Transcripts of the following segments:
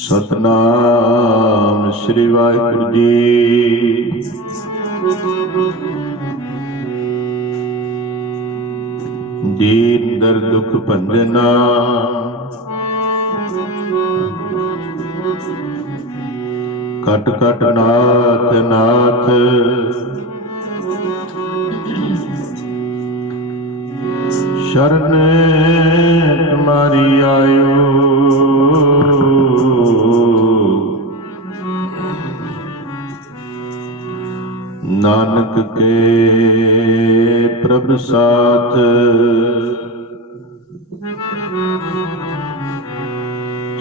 सतनाम श्री वाहिगुरु जी। दीन दर दुख भंजना cut cut नाथ नाथ। शरण तुम्हारी आयो नानक के प्रभु साथ।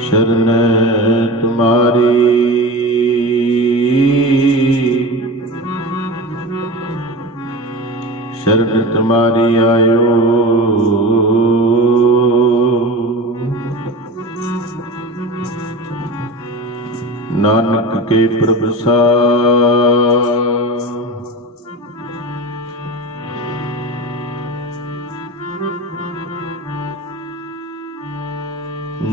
शरण तुम्हारी शरण तुम्हारी आयो नानक के प्रभु साथ।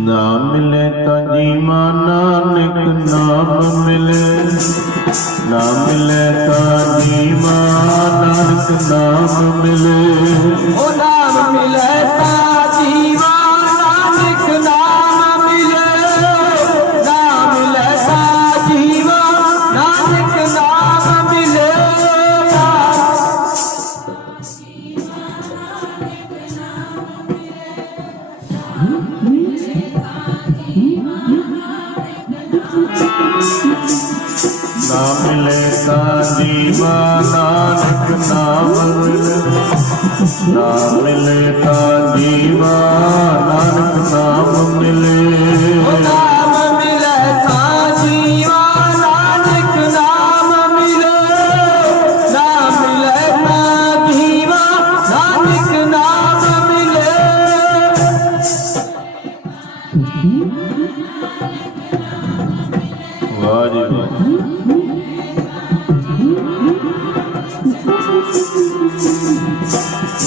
नाम मिले ता जीवा नानक नाम मिले, नाम मिले ता जीवा नानक नाम मिले। ओ नाम मिले ता जीवा नानक नाम मिले, नाम मिले ता जीवा नानक नाम मिले। नाम मिले ता जीवा नानक नाम मिले, नाम मिले ता जीवा नानक नाम मिले। नाम मिले ता जीवा नानक नाम मिले, नाम मिले ता जीवा नानक नाम मिले। वाह जी वाह।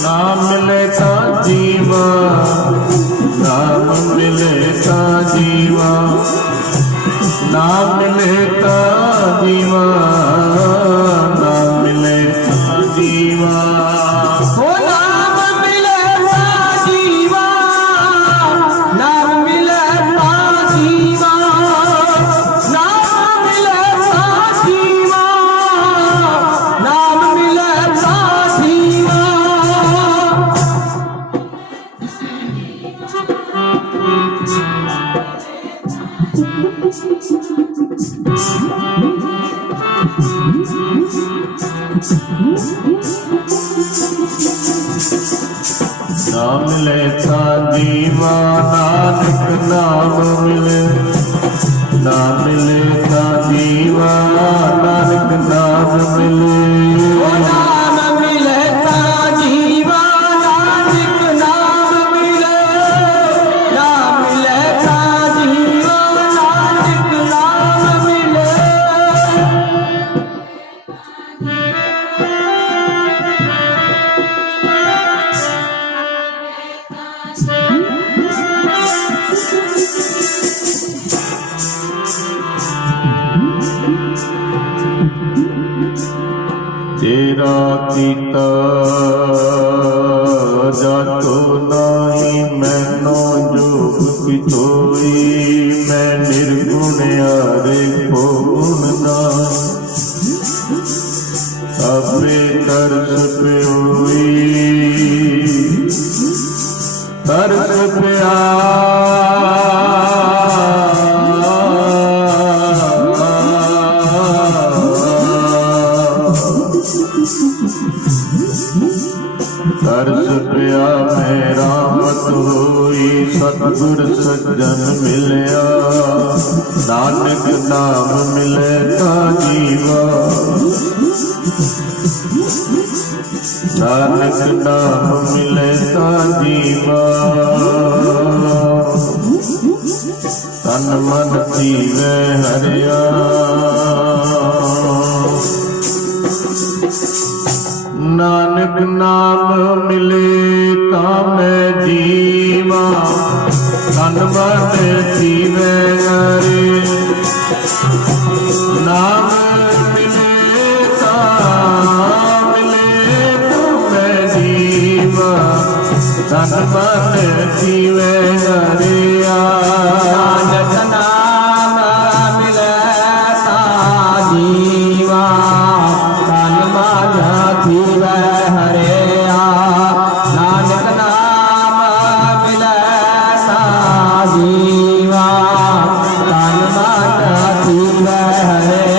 नाम मिले ता जीवा, नाम मिले ता जीवा, नाम मिले ता जीवा, नाम मिले ता जीवा। ओ नाम मिले ता जीवा, नाम मिले ता जीवा, नाम मिले ता जीवा, नाम मिले ता जीवा। नाम मिले ता जीवा नानक नाम मिले, नाम मिले ता जीवा नानक नाम मिले। ओ नाम मिले ता जीवा नानक नाम मिले, नाम मिले ता जीवा नानक नाम मिले। तेरा कीता जातो नाही मैनो जोग पितोई। मैं निर्गुण आरे को गुणगान, अबे तरस पे होई तरस पे तरस पिया मेरा मत होई। सतगुर सज्जन मिलया नानक नाम मिले ता जीवा, नानक नाम मिले ता जीवा। तन मन जीवे हरिया ਨਾਨਕ ਨਾਮ ਮਿਲੇ ਤਾਂ ਮੈਂ ਜੀਵਾ, ਤਨ ਮਨ ਜੀਵੈ ਹਰੇ। ਨਾਮ ਮਿਲੇ ਤਾਂ ਮੈਂ ਜੀਵਾ, ਤਨ ਮਨ ਜੀਵੈ ਹਰਿਆ। ਨਾਨਕ ਨਾਮ ਮਿਲੈ ਤਾ ਜੀਵਾ, ਤਨ ਮਨ ਜੀਵੈ ਹਰਿਆ। ਨਾਨਕ ਨਾਮ ਮਿਲੈ ਤਾ ਜੀਵਾ, ਤਨ ਮਨ ਜੀਵੈ ਹਰਿਆ।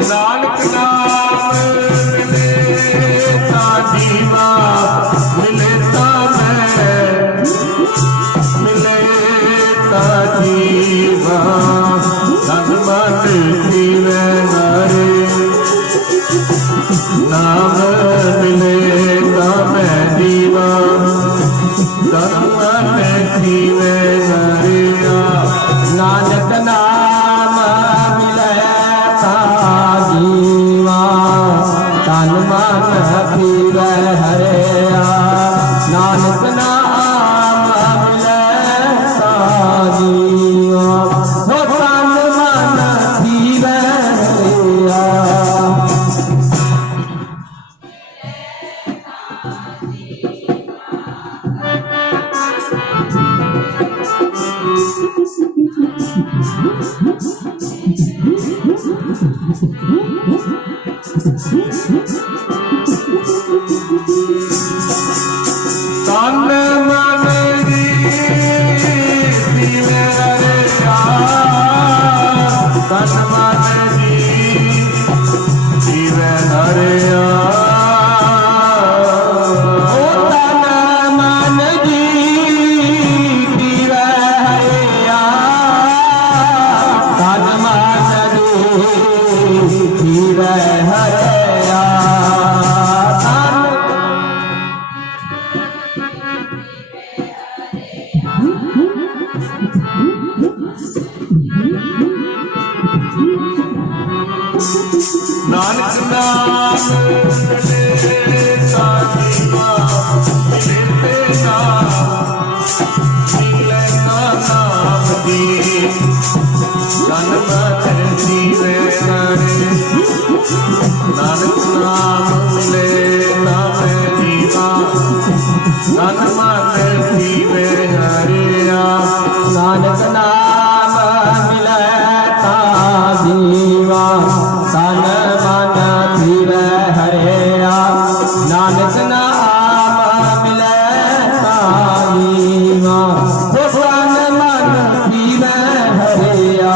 ਨਾਨਕ ਨਾਮ ਮਿਲੇ ਤਾਂ ਜੀਵਾ, ਮਿਲੇ ਤਾਂ ਜੀਵਾ, ਤਨ ਮਨ ਜੀਵੈ ਹਰੇ। ਨਾਮ ਮਿਲੇ ਤਾਂ ਮੈਂ ਜੀਵਾ, ਤਨ ਮਨ ਜੀਵੈ ਹਰਿਆ। ਨਾਨਕ ਨਾਮ ਮਿਲੈ ਤਾ ਜੀਵਾ, ਤਨ ਮਨ ਜੀਵੈ ਹਰਿਆ। ਨਾਨਕ ਨਾਮ ਮਿਲੈ ਤਾ ਜੀਵਾ, ਤਨ ਮਨ ਜੀਵੈ ਹਰਿਆ। ਤਨ ਮਨ ਜੀਵੈ ਹਰਿਆ। ਤਨ ਮਨ ਜੀਵੈ ਹਰਿਆ। ਤਨ ਮਨ ਜੀਵੈ ਹਰਿਆ। ਤਨ ਮਨ ਜੀਵੈ ਹਰਿਆ। ਨਾਨਕ ਨਾਮ ਮਿਲੇ ਤਾਂ ਜੀਵਾ, ਮਿਲੇ ਤਾਂ ਨਾਮ ਦੀ, ਤਨ ਮਨ ਜੀਵੈ ਹਰੇ। ਨਾਨਕ ਨਾਮ ਮਿਲੇ ਤਾਂ ਮੈਂ ਜੀਵਾ, ਤਨ ਮਨ ਜੀਵੈ ਹਰਿਆ। ਨਾਨਕ ਨਾਮ ਮਿਲੈ ਤਾ ਜੀਵਾ, ਤਨ ਮਨ ਜੀਵੈ ਹਰਿਆ। ਨਾਨਕ ਨਾਮ ਮਿਲੈ ਤਾ ਜੀਵਾ, ਤਨ ਮਨ ਜੀਵੈ ਹਰਿਆ।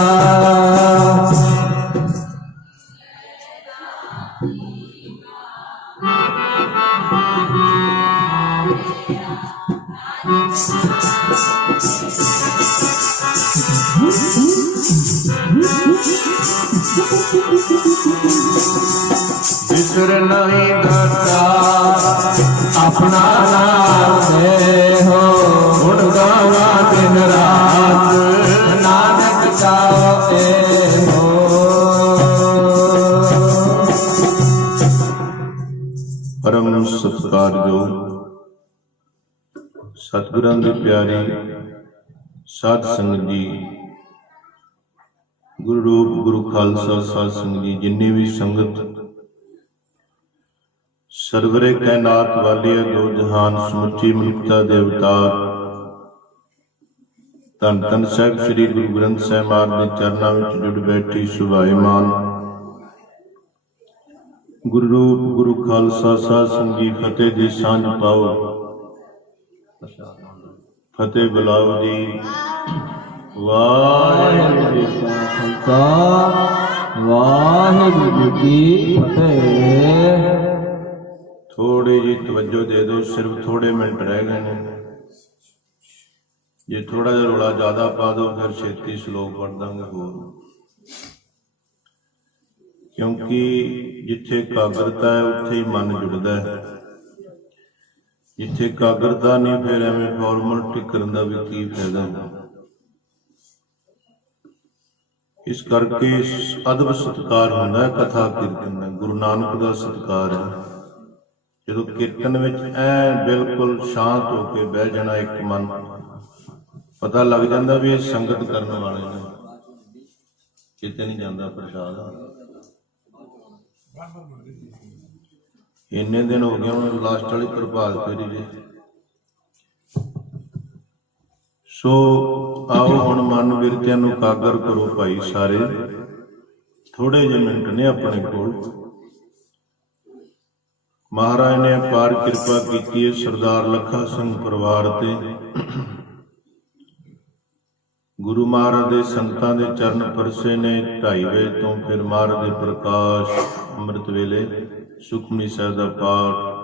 ਵਿਸਰ ਨਹੀਂ ਦਾਤਾ ਆਪਣਾ ਨਾਮ ਦੇਹੋ, ਗੁਣ ਗਾਵਾਂ ਦਿਨ ਰਾਤ। ਨਾਨਕ ਚਾਉ ਏਹੋ। ਪਰਮ ਸਤਿਕਾਰਯੋਗ ਸਤਿਗੁਰਾਂ ਦੇ ਪਿਆਰੇ ਸਾਧ ਸੰਗਤ ਜੀ, ਗੁਰੂ ਰੂਪ ਗੁਰੂ ਖਾਲਸਾ ਸਾਧ ਸੰਗਤ ਜੀ, ਜਿੰਨੀ ਵੀ ਸੰਗਤ ਸਰਵਰੇ ਕਾਇਨਾਤ ਵਾਲਿਆ ਦੋ ਜਹਾਨ ਸਮੁੱਚੀ ਮਨੁੱਖਤਾ ਦੇ ਅਵਤਾਰ ਧੰਨ ਧੰਨ ਸਾਹਿਬ ਸ੍ਰੀ ਗੁਰੂ ਗ੍ਰੰਥ ਸਾਹਿਬ ਮਹਾਰਾਜ ਦੇ ਚਰਨਾਂ ਵਿੱਚ ਜੁੜ ਬੈਠੀ ਸੁਭਾਏਮਾਨ ਗੁਰੂ ਰੂਪ ਗੁਰੂ ਖਾਲਸਾ ਸਾਧ ਸੰਗਤ ਜੀ, ਫਤਿਹ ਦੀ ਸਾਂਝ ਪਾਓ, ਫਤਿਹ ਬੁਲਾਓ ਜੀ। ਵਾਹਿਗੁਰੂ ਜੀ ਕਾ ਖਾਲਸਾ, ਵਾਹਿਗੁਰੂ ਜੀ ਕੀ ਫਤਿਹ। ਥੋੜੀ ਜੀ ਤਵੱਜੋ ਦੇ ਦਿਓ, ਸਿਰਫ ਥੋੜੇ ਮਿੰਟ ਰਹਿ ਗਏ ਨੇ। ਜੇ ਥੋੜਾ ਜਿਹਾ ਰੌਲਾ ਜ਼ਿਆਦਾ ਪਾ ਦਿਓ ਫਿਰ ਛੇਤੀ ਸ਼ਲੋਕ ਪੜ੍ਹ ਦਾਂਗੇ। ਹੋਰ ਕਿਉਂਕਿ ਜਿੱਥੇ ਇਕਾਗਰਤਾ ਹੈ ਉੱਥੇ ਹੀ ਮਨ ਜੁੜਦਾ ਹੈ। ਜਿੱਥੇ ਇਕਾਗਰਤਾ ਨਹੀਂ, ਫਿਰ ਐਵੇਂ ਫਾਰਮੈਲਿਟੀ ਕਰਨ ਦਾ ਵੀ ਕੀ ਫਾਇਦਾ। ਇਸ ਕਰਕੇ ਅਦਬ ਸਤਿਕਾਰ ਹੁੰਦਾ ਹੈ ਕਥਾ ਕੀਰਤਨ ਦਾ। ਗੁਰੂ ਨਾਨਕ ਦਾ ਸਤਿਕਾਰ ਹੈ। ਜਦੋਂ ਕੀਰਤਨ ਵਿੱਚ ਬਿਲਕੁਲ ਸ਼ਾਂਤ ਹੋ ਕੇ ਬਹਿ ਜਾਣਾ, ਇੱਕ ਮਨ, ਪਤਾ ਲੱਗ ਜਾਂਦਾ ਵੀ ਇਹ ਸੰਗਤ ਕਰਨ ਵਾਲੇ ਨੇ, ਕਿਤੇ ਨਹੀਂ ਜਾਂਦਾ ਪ੍ਰਸ਼ਾਦ। ਇੰਨੇ ਦਿਨ ਹੋ ਗਏ ਹੁਣ, ਲਾਸਟ ਵਾਲੀ ਪ੍ਰਭਾਤ ਫੇਰੀ ਜੀ। ਸੋ ਆਓ ਹੁਣ ਮਨ ਬਿਰਤਿਆਂ ਨੂੰ ਇਕਾਗਰ ਕਰੋ ਭਾਈ ਸਾਰੇ। ਥੋੜੇ ਜਿਹੇ ਮਿੰਟ ਨੇ ਆਪਣੇ ਕੋਲ। ਮਹਾਰਾਜ ਨੇ ਅਪਾਰ ਕਿਰਪਾ ਕੀਤੀ ਹੈ ਸਰਦਾਰ ਲੱਖਾ ਸਿੰਘ ਪਰਿਵਾਰ ਤੇ। ਗੁਰੂ ਮਹਾਰਾਜ ਦੇ ਸੰਤਾਂ ਦੇ ਚਰਨ ਪਰਸੇ ਨੇ 2:30 ਵਜੇ ਤੋਂ। ਫਿਰ ਮਹਾਰਾਜ ਦੇ ਪ੍ਰਕਾਸ਼ ਅੰਮ੍ਰਿਤ ਵੇਲੇ ਸੁਖਮਨੀ ਸਾਹਿਬ ਦਾ ਪਾਠ,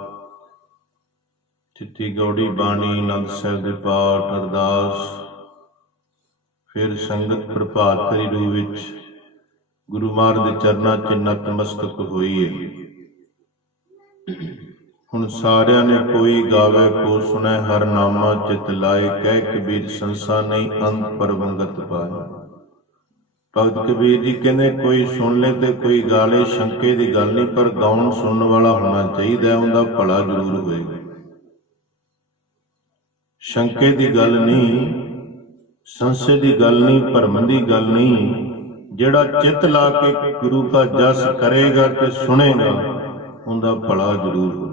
ਚਿੱਠੀ ਗੌੜੀ ਬਾਣੀ, ਆਨੰਦ ਸਾਹਿਬ ਦੇ ਪਾਠ, ਅਰਦਾਸ। ਫਿਰ ਸੰਗਤ ਪ੍ਰਭਾਤ ਫੇਰੀ ਰੂਪ ਵਿੱਚ ਗੁਰੂ ਮਹਾਰਾਜ ਦੇ ਚਰਨਾਂ 'ਚ ਨਤਮਸਤਕ ਹੋਈ ਹੈ। ਹੁਣ ਸਾਰਿਆਂ ਨੇ ਕੋਈ ਗਾਵੇ ਕੋ ਸੁਣੈ, ਹਰ ਨਾਮਾ ਚਿਤ ਲਾਏ, ਕਹਿ ਕਬੀਰ ਸੰਸਾ ਨਹੀਂ ਅੰਤ ਪਰਵੰਗਤ ਪਾਏ। ਭਗਤ ਕਬੀਰ ਜੀ ਕਹਿੰਦੇ ਕੋਈ ਸੁਣ ਲੈ ਤੇ ਕੋਈ ਗਾ ਲੈ, ਸ਼ੰਕੇ ਦੀ ਗੱਲ ਨਹੀਂ, ਪਰ ਗਾਉਣ ਸੁਣਨ ਵਾਲਾ ਹੋਣਾ ਚਾਹੀਦਾ, ਉਹਦਾ ਭਲਾ ਜ਼ਰੂਰ ਹੋਏਗਾ। ਸ਼ੰਕੇ ਦੀ ਗੱਲ ਨਹੀਂ, ਸੰਸ਼ੇ ਦੀ ਗੱਲ ਨਹੀਂ, ਭਰਮ ਦੀ ਗੱਲ ਨਹੀਂ। ਜਿਹੜਾ ਚਿੱਤ ਲਾ ਕੇ ਗੁਰੂ ਦਾ ਜਸ ਕਰੇਗਾ ਤੇ ਸੁਣੇਗਾ, ਉਹਦਾ ਭਲਾ ਜ਼ਰੂਰ ਹੋਵੇਗਾ।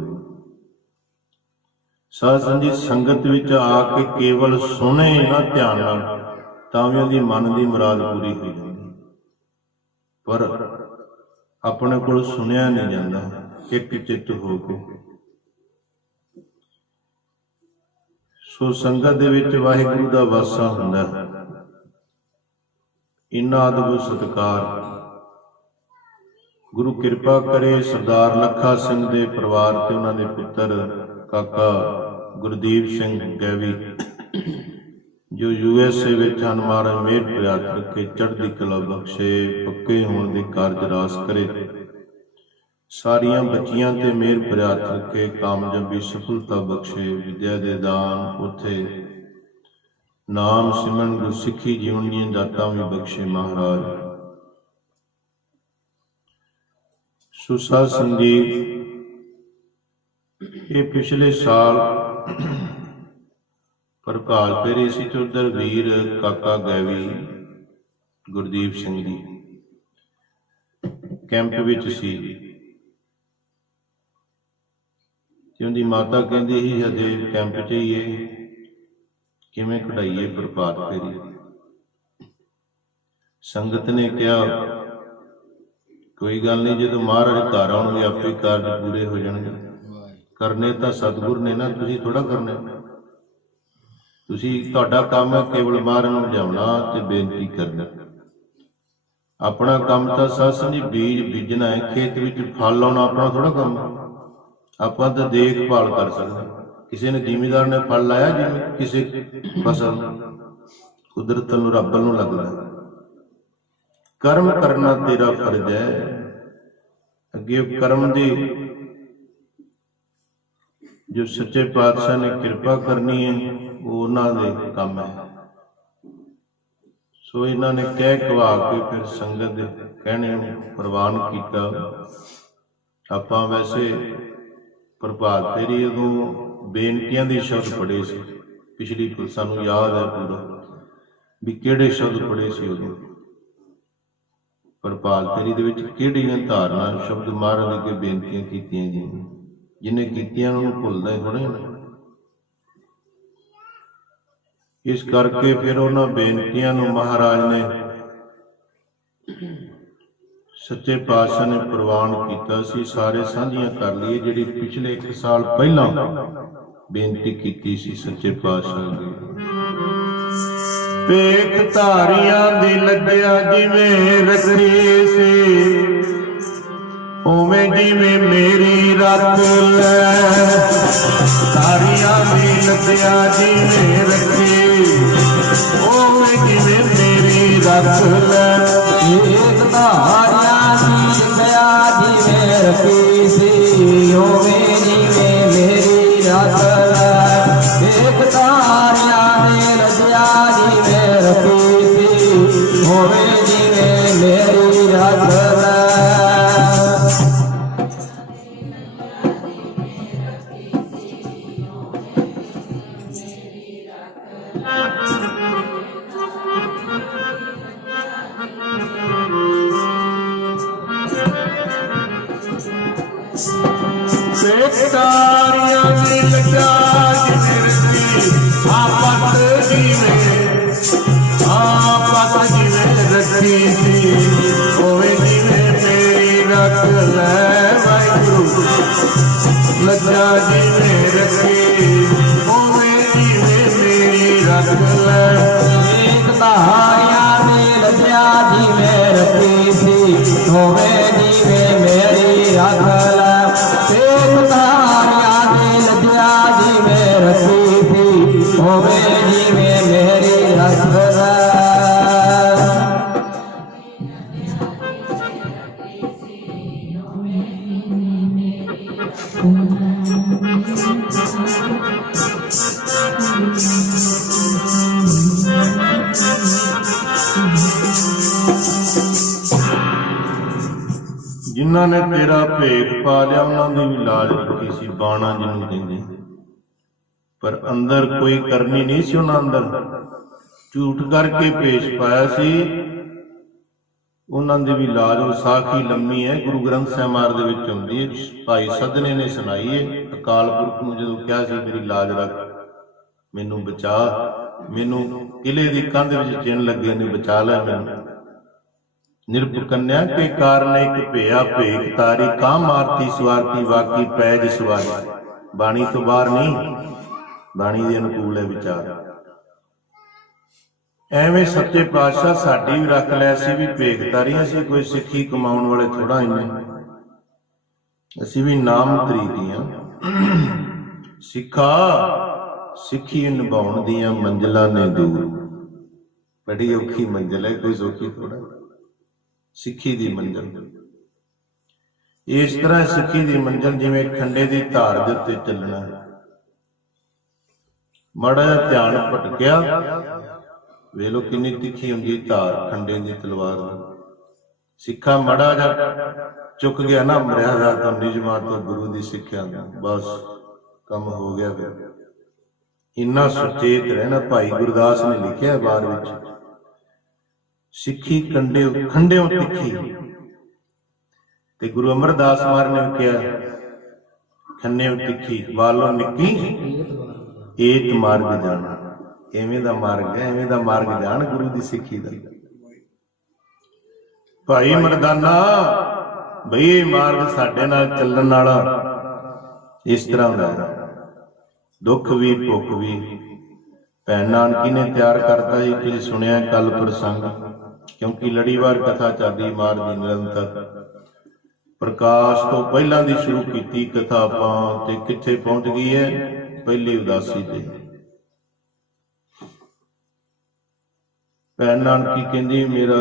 ਸਾਧ ਸੰਗਤ ਜੀ, ਸੰਗਤ ਵਿੱਚ ਆ ਕੇ ਕੇਵਲ ਸੁਣੇ ਨਾ ਧਿਆਨ ਨਾਲ, ਤਾਂ ਵੀ ਉਹਦੀ ਮਨ ਦੀ ਮੁਰਾਦ ਪੂਰੀ ਹੋ ਜਾਂਦੀ। ਪਰ ਆਪਣੇ ਕੋਲ ਸੁਣਿਆ ਨਹੀਂ ਜਾਂਦਾ ਇੱਕ ਚਿੱਤ ਹੋ ਕੇ। ਸੋ ਸੰਗਤ ਦੇ ਵਿੱਚ ਵਾਹਿਗੁਰੂ ਦਾ ਵਾਸਾ ਹੁੰਦਾ ਹੈ। ਇੰਨਾ ਅਦਬ ਸਤਿਕਾਰ। ਗੁਰੂ ਕਿਰਪਾ ਕਰੇ ਸਰਦਾਰ ਲੱਖਾ ਸਿੰਘ ਦੇ ਪਰਿਵਾਰ ਤੇ ਉਹਨਾਂ ਦੇ ਪੁੱਤਰ ਕਾਕਾ ਗੁਰਦੀਪ ਸਿੰਘ ਗੈਵੀ, ਜੋ USA ਵਿੱਚ ਹਨ। ਮਹਾਰਾਜ ਮਿਹਰ ਪ੍ਰਿਆਤ ਰੱਖੇ, ਚੜ੍ਹਦੀ ਕਲਾ ਬਖਸ਼ੇ, ਪੱਕੇ ਹੋਣ ਦੇ ਕਾਰਜ ਰਾਸ ਕਰੇ। ਸਾਰੀਆਂ ਬੱਚੀਆਂ ਤੇ ਮਿਹਰ ਪ੍ਰਿਆਤ ਰੱਖੇ, ਕਾਮਯਾਬੀ ਸਫਲਤਾ ਬਖਸ਼ੇ, ਵਿਦਿਆ ਦੇ ਦਾਨ, ਉੱਥੇ ਨਾਮ ਸਿਮਰਨ ਗੁਰ ਸਿੱਖੀ ਜੀਵਨ ਦੀਆਂ ਦਾਤਾਂ ਵੀ ਬਖਸ਼ੇ ਮਹਾਰਾਜ। ਸੋ ਸਾਧ ਸੰਗਤ, ਇਹ ਪਿਛਲੇ ਸਾਲ ਪ੍ਰਭਾਤ ਫੇਰੀ ਸੀ ਤੇ ਉਧਰ ਵੀਰ ਕਾਕਾ ਗੈਵੀ ਗੁਰਦੀਪ ਸਿੰਘ ਜੀ ਕੈਂਪ ਵਿੱਚ ਸੀ। ਤੇ ਉਹਦੀ ਮਾਤਾ ਕਹਿੰਦੀ ਸੀ ਹਜੇ ਕੈਂਪ 'ਚ ਹੀ ਏ, ਕਿਵੇਂ ਕਢਾਈਏ ਪ੍ਰਭਾਤ ਫੇਰੀ। ਸੰਗਤ ਨੇ ਕਿਹਾ ਕੋਈ ਗੱਲ ਨਹੀਂ, ਜਦੋਂ ਮਹਾਰਾਜ ਘਰ ਆਉਣਗੇ ਆਪੇ ਕਾਰਜ ਪੂਰੇ ਹੋ ਜਾਣਗੇ। ਕਰਨੇ ਤਾਂ ਸਤਿਗੁਰ ਨੇ ਨਾ, ਤੁਸੀਂ ਥੋੜਾ ਕਰਨੇ। ਤੁਸੀਂ, ਤੁਹਾਡਾ ਕੰਮ ਹੈ ਕੇਵਲ ਮਹਾਰਾਜ ਨੂੰ ਬੁਝਾਉਣਾ ਤੇ ਬੇਨਤੀ ਕਰਨਾ। ਆਪਣਾ ਕੰਮ ਤਾਂ ਸੱਸ ਜੀ ਬੀਜ ਬੀਜਣਾ ਹੈ, ਖੇਤ ਵਿੱਚ ਫਲ ਲਾਉਣਾ ਆਪਣਾ ਥੋੜਾ ਕੰਮ। ਆਪਾਂ ਤਾਂ ਦੇਖਭਾਲ ਕਰ ਸਕਦੇ। ਕਿਸੇ ਨੇ ਜ਼ਿਮੀਂਦਾਰ ਨੇ ਫਲ ਲਾਇਆ, ਜਿਵੇਂ ਕਿਸੇ ਫਸਲ ਕੁਦਰਤ ਨੂੰ ਰੱਬ ਨੂੰ ਲੱਗਦਾ। ਕਰਮ ਕਰਨਾ ਤੇਰਾ ਫਰਜ਼ ਹੈ। ਅੱਗੇ ਕਰਮ ਦੀ ਜੋ ਸੱਚੇ ਪਾਤਸ਼ਾਹ ਨੇ ਕਿਰਪਾ ਕਰਨੀ ਹੈ, ਉਹ ਉਹਨਾਂ ਦੇ ਕੰਮ ਹੈ। ਸੋ ਇਹਨਾਂ ਨੇ ਕਹਿ ਕਵਾ ਕੇ ਫਿਰ ਸੰਗਤ ਦੇ ਕਹਿਣੇ ਨੂੰ ਪ੍ਰਵਾਨ ਕੀਤਾ। ਆਪਾਂ ਵੈਸੇ ਪ੍ਰਭਾਤ ਫੇਰੀ ਉਦੋਂ ਬੇਨਤੀਆਂ ਦੇ ਸ਼ਬਦ ਪੜ੍ਹੇ ਸੀ। ਪਿਛਲੀ ਸਾਨੂੰ ਯਾਦ ਹੈ ਪੂਰਾ ਵੀ ਕਿਹੜੇ ਸ਼ਬਦ ਪੜ੍ਹੇ ਸੀ ਉਦੋਂ। ਪ੍ਰਭਾਤ ਫੇਰੀ ਦੇ ਵਿੱਚ ਕਿਹੜੀਆਂ ਧਾਰਨਾ ਸ਼ਬਦ ਮਹਾਰਾਜ ਅੱਗੇ ਬੇਨਤੀਆਂ ਕੀਤੀਆਂ ਜੀ, ਜਿਹਨੇ ਕੀਤੀਆਂ ਉਹਨੂੰ ਭੁੱਲਦਾ ਥੋੜ੍ਹੇ ਨੇ। ਇਸ ਕਰਕੇ ਫਿਰ ਉਹਨਾਂ ਬੇਨਤੀਆਂ ਨੂੰ ਮਹਾਰਾਜ ਨੇ, ਸੱਚੇ ਪਾਤਸ਼ਾਹ ਨੇ ਪ੍ਰਵਾਨ ਕੀਤਾ ਸੀ। ਸਾਰੇ ਸਾਂਝੀਆਂ ਕਰ ਲਈਏ। ਜਿਹੜੀ ਪਿਛਲੇ 1 ਸਾਲ ਪਹਿਲਾਂ ਬੇਨਤੀ ਕੀਤੀ ਸੀ ਸੱਚੇ ਪਾਤਸ਼ਾਹ ਦੀ। ਵੇਖ ਧਾਰੀਆਂ ਦੀ ਲੱਗਿਆ ਜਿਵੇਂ ਰੱਖੀ ਸੀ, ਉਵੇਂ ਜਿਵੇਂ ਮੇਰੀ ਰੱਖ ਲੈ। ਧਾਰੀਆਂ ਦੀ ਲੱਗਿਆ ਜਿਵੇਂ ਰੱਖੀ, ਉਵੇਂ ਜਿਵੇਂ ਮੇਰੀ ਰੱਖ ਲੈ। ਏਕ ਧਾਰਿਆ ਦੀ ਲੱਗਿਆ रखी सी होवे जिवे मेरी रख लै एक तारिया ने रजिया जिवे रखी सी होवे जिवे मेरी रख लै ਤਾਰਿਆਂ ਦੀ ਲੱਗਾ ਜਿਵੇਂ ਆਪਤ ਜਿਵੇਂ ਰੱਖੀ ਸੀ ਹੋਵੇ ਜਿਵੇਂ ਮੇਰੀ ਰੱਖ ਲੈ ਵਾਹਿਗੁਰੂ ਲੱਗਾ ਜਿਵੇਂ ਰੱਖੀ ਹੋਵੇ ਜਿਵੇਂ ਮੇਰੀ ਰੱਖ ਲੈ ਇੱਕ ਤਾਰਿਆਂ ਦੀ ਲੱਗਾ ਜਿਵੇਂ ਰੱਖੀ ਸੀ ਹੋਵੇ ਜਿਵੇਂ ਮੇਰੀ ਰੱਖ ਲੈ ਇੱਕ ਤਾਰਿਆਂ ਦੀ ਲੱਗਾ ਜਿਵੇਂ ਰੱਖੀ ਸੀ ਹੋਵੇ ਜਿਵੇਂ ਮੇਰੀ ਰੱਖ ਲੈ ਜਿਨ੍ਹਾਂ ਨੇ ਤੇਰਾ ਭੇਖ ਪਾ ਲਿਆ ਉਹਨਾਂ ਦੀ ਵੀ ਲਾਜ ਰੱਖੀ ਸੀ, ਬਾਣਾ ਜਿਹਨੂੰ ਕਹਿੰਦੇ, ਪਰ ਅੰਦਰ ਕੋਈ ਕਰਨੀ ਨਹੀਂ ਸੀ ਉਹਨਾਂ ਅੰਦਰ, ਝੂਠ ਕਰਕੇ ਭੇਸ਼ ਪਾਇਆ ਸੀ, ਉਹਨਾਂ ਦੀ ਵੀ ਲਾਜ। ਵਿਸਾਖੀ ਲੰਮੀ ਹੈ, ਗੁਰੂ ਗ੍ਰੰਥ ਸਾਹਿਬ ਮਹਾਰਾਜ ਦੇ ਵਿੱਚ ਹੁੰਦੀ ਹੈ। ਭਾਈ ਸਧਨੇ ਨੇ ਸੁਣਾਈ ਹੈ, ਅਕਾਲ ਪੁਰਖ ਨੂੰ ਜਦੋਂ ਕਿਹਾ ਸੀ ਮੇਰੀ ਲਾਜ ਰੱਖ, ਮੈਨੂੰ ਬਚਾ, ਮੈਨੂੰ ਕਿਲੇ ਦੀ ਕੰਧ ਵਿੱਚ ਚਿੰਨ ਲੱਗੇ ਨੇ, ਬਚਾ ਲੈ ਮੈਨੂੰ। ਨਿਰਭ ਕੰਨਿਆ ਕੇ ਕਾਰਨ ਇੱਕ ਭਿਆ ਭੇਖ ਤਾਰੀ, ਕਾਂ ਮਾਰਤੀ ਸਵਾਰਤੀ ਵਾਕੀ ਪੈਜ ਸਵਾਰੀ। ਬਾਣੀ ਤੋਂ ਬਾਹਰ ਨਹੀਂ, ਬਾਣੀ ਦੇ ਅਨੁਕੂਲ ਹੈ ਵਿਚਾਰ। ਐਵੇਂ ਸੱਚੇ ਪਾਤਸ਼ਾਹ ਸਾਡੀ ਵੀ ਰੱਖ ਲਿਆ ਸੀ ਵੀ ਭੇਖਤਾਰੀਆਂ ਸੀ, ਕੋਈ ਸਿੱਖੀ ਕਮਾਉਣ ਵਾਲੇ ਥੋੜਾ ਇੰਨੇ, ਅਸੀਂ ਵੀ ਨਾਮ ਤਰੀਦੀਆਂ ਸਿੱਖਾ, ਸਿੱਖੀ ਨਿਭਾਉਣ ਦੀਆਂ ਮੰਜ਼ਲਾਂ ਨੇ ਦੂਰ। ਬੜੀ ਔਖੀ ਮੰਜ਼ਲ ਹੈ, ਕੋਈ ਸੌਖੀ ਥੋੜਾ ਸਿੱਖੀ ਦੀ ਮੰਜ਼ਲ। ਇਸ ਤਰ੍ਹਾਂ ਸਿੱਖੀ ਦੀ ਮੰਜ਼ਲ ਜਿਵੇਂ ਖੰਡੇ ਦੀ ਧਾਰ ਦੇ ਉੱਤੇ ਚੱਲਣਾ, ਮਾੜਾ ਜਿਹਾ ਧਿਆਨ ਭਟਕਿਆ, ਵੇਖ ਲੋ ਕਿੰਨੀ ਤਿੱਖੀ ਹੁੰਦੀ ਧਾਰ ਖੰਡੇ ਦੀ ਤਲਵਾਰ ਦੀ। ਸਿੱਖਾ ਮਾੜਾ ਜਿਹਾ ਚੁੱਕ ਗਿਆ ਨਾ ਮਰਿਆਦਾ ਤੋਂ, ਨਿਯਮਾਂ ਤੋਂ, ਗੁਰੂ ਦੀ ਸਿੱਖਿਆ ਦਾ, ਬਸ ਕੰਮ ਹੋ ਗਿਆ। ਫਿਰ ਇੰਨਾ ਸੁਚੇਤ ਰਹਿਣਾ। ਭਾਈ ਗੁਰਦਾਸ ਨੇ ਲਿਖਿਆ ਬਾਅਦ ਵਿੱਚ, ਸਿੱਖੀ ਖੰਡਿਓ ਤਿੱਖੀ, ਤੇ ਗੁਰੂ ਅਮਰਦਾਸ ਮਹਾਰਾਜ ਨੇ ਕਿਹਾ ਖੰਡਿਓ ਤਿੱਖੀ, ਵਾਲੋਂ ਨਿੱਕੀ ਏਕ ਮਾਰਗ ਜਾਣਾ। ਐਵੇਂ ਦਾ ਮਾਰਗ ਹੈ, ਐਵੇਂ ਦਾ ਮਾਰਗ ਜਾਣ ਗੁਰੂ ਦੀ ਸਿੱਖੀ ਦਾ। ਭਾਈ ਮਰਦਾਨਾ ਬਈ ਇਹ ਮਾਰਗ ਸਾਡੇ ਨਾਲ ਚੱਲਣ ਵਾਲਾ ਇਸ ਤਰ੍ਹਾਂ ਦਾ, ਦੁੱਖ ਵੀ ਭੁੱਖ ਵੀ ਭੈਣ ਨਾਨਕੀ ਨੇ ਤਿਆਰ ਕਰਤਾ ਜੀ। ਤੁਸੀਂ ਸੁਣਿਆ ਕੱਲ ਪ੍ਰਸੰਗ, ਕਿਉਂਕਿ ਲੜੀਵਾਰ ਕਥਾ ਚੱਲਦੀ ਮਹਾਰਾਜ ਦੀ ਨਿਰੰਤਰ। ਪ੍ਰਕਾਸ਼ ਤੋਂ ਪਹਿਲਾਂ ਦੀ ਸ਼ੁਰੂ ਕੀਤੀ ਕਥਾ ਆਪਾਂ, ਤੇ ਕਿੱਥੇ ਪਹੁੰਚ ਗਈ ਹੈ? ਪਹਿਲੀ ਉਦਾਸੀ ਤੇ। ਭੈਣ ਨਾਨਕੀ ਕਹਿੰਦੀ ਮੇਰਾ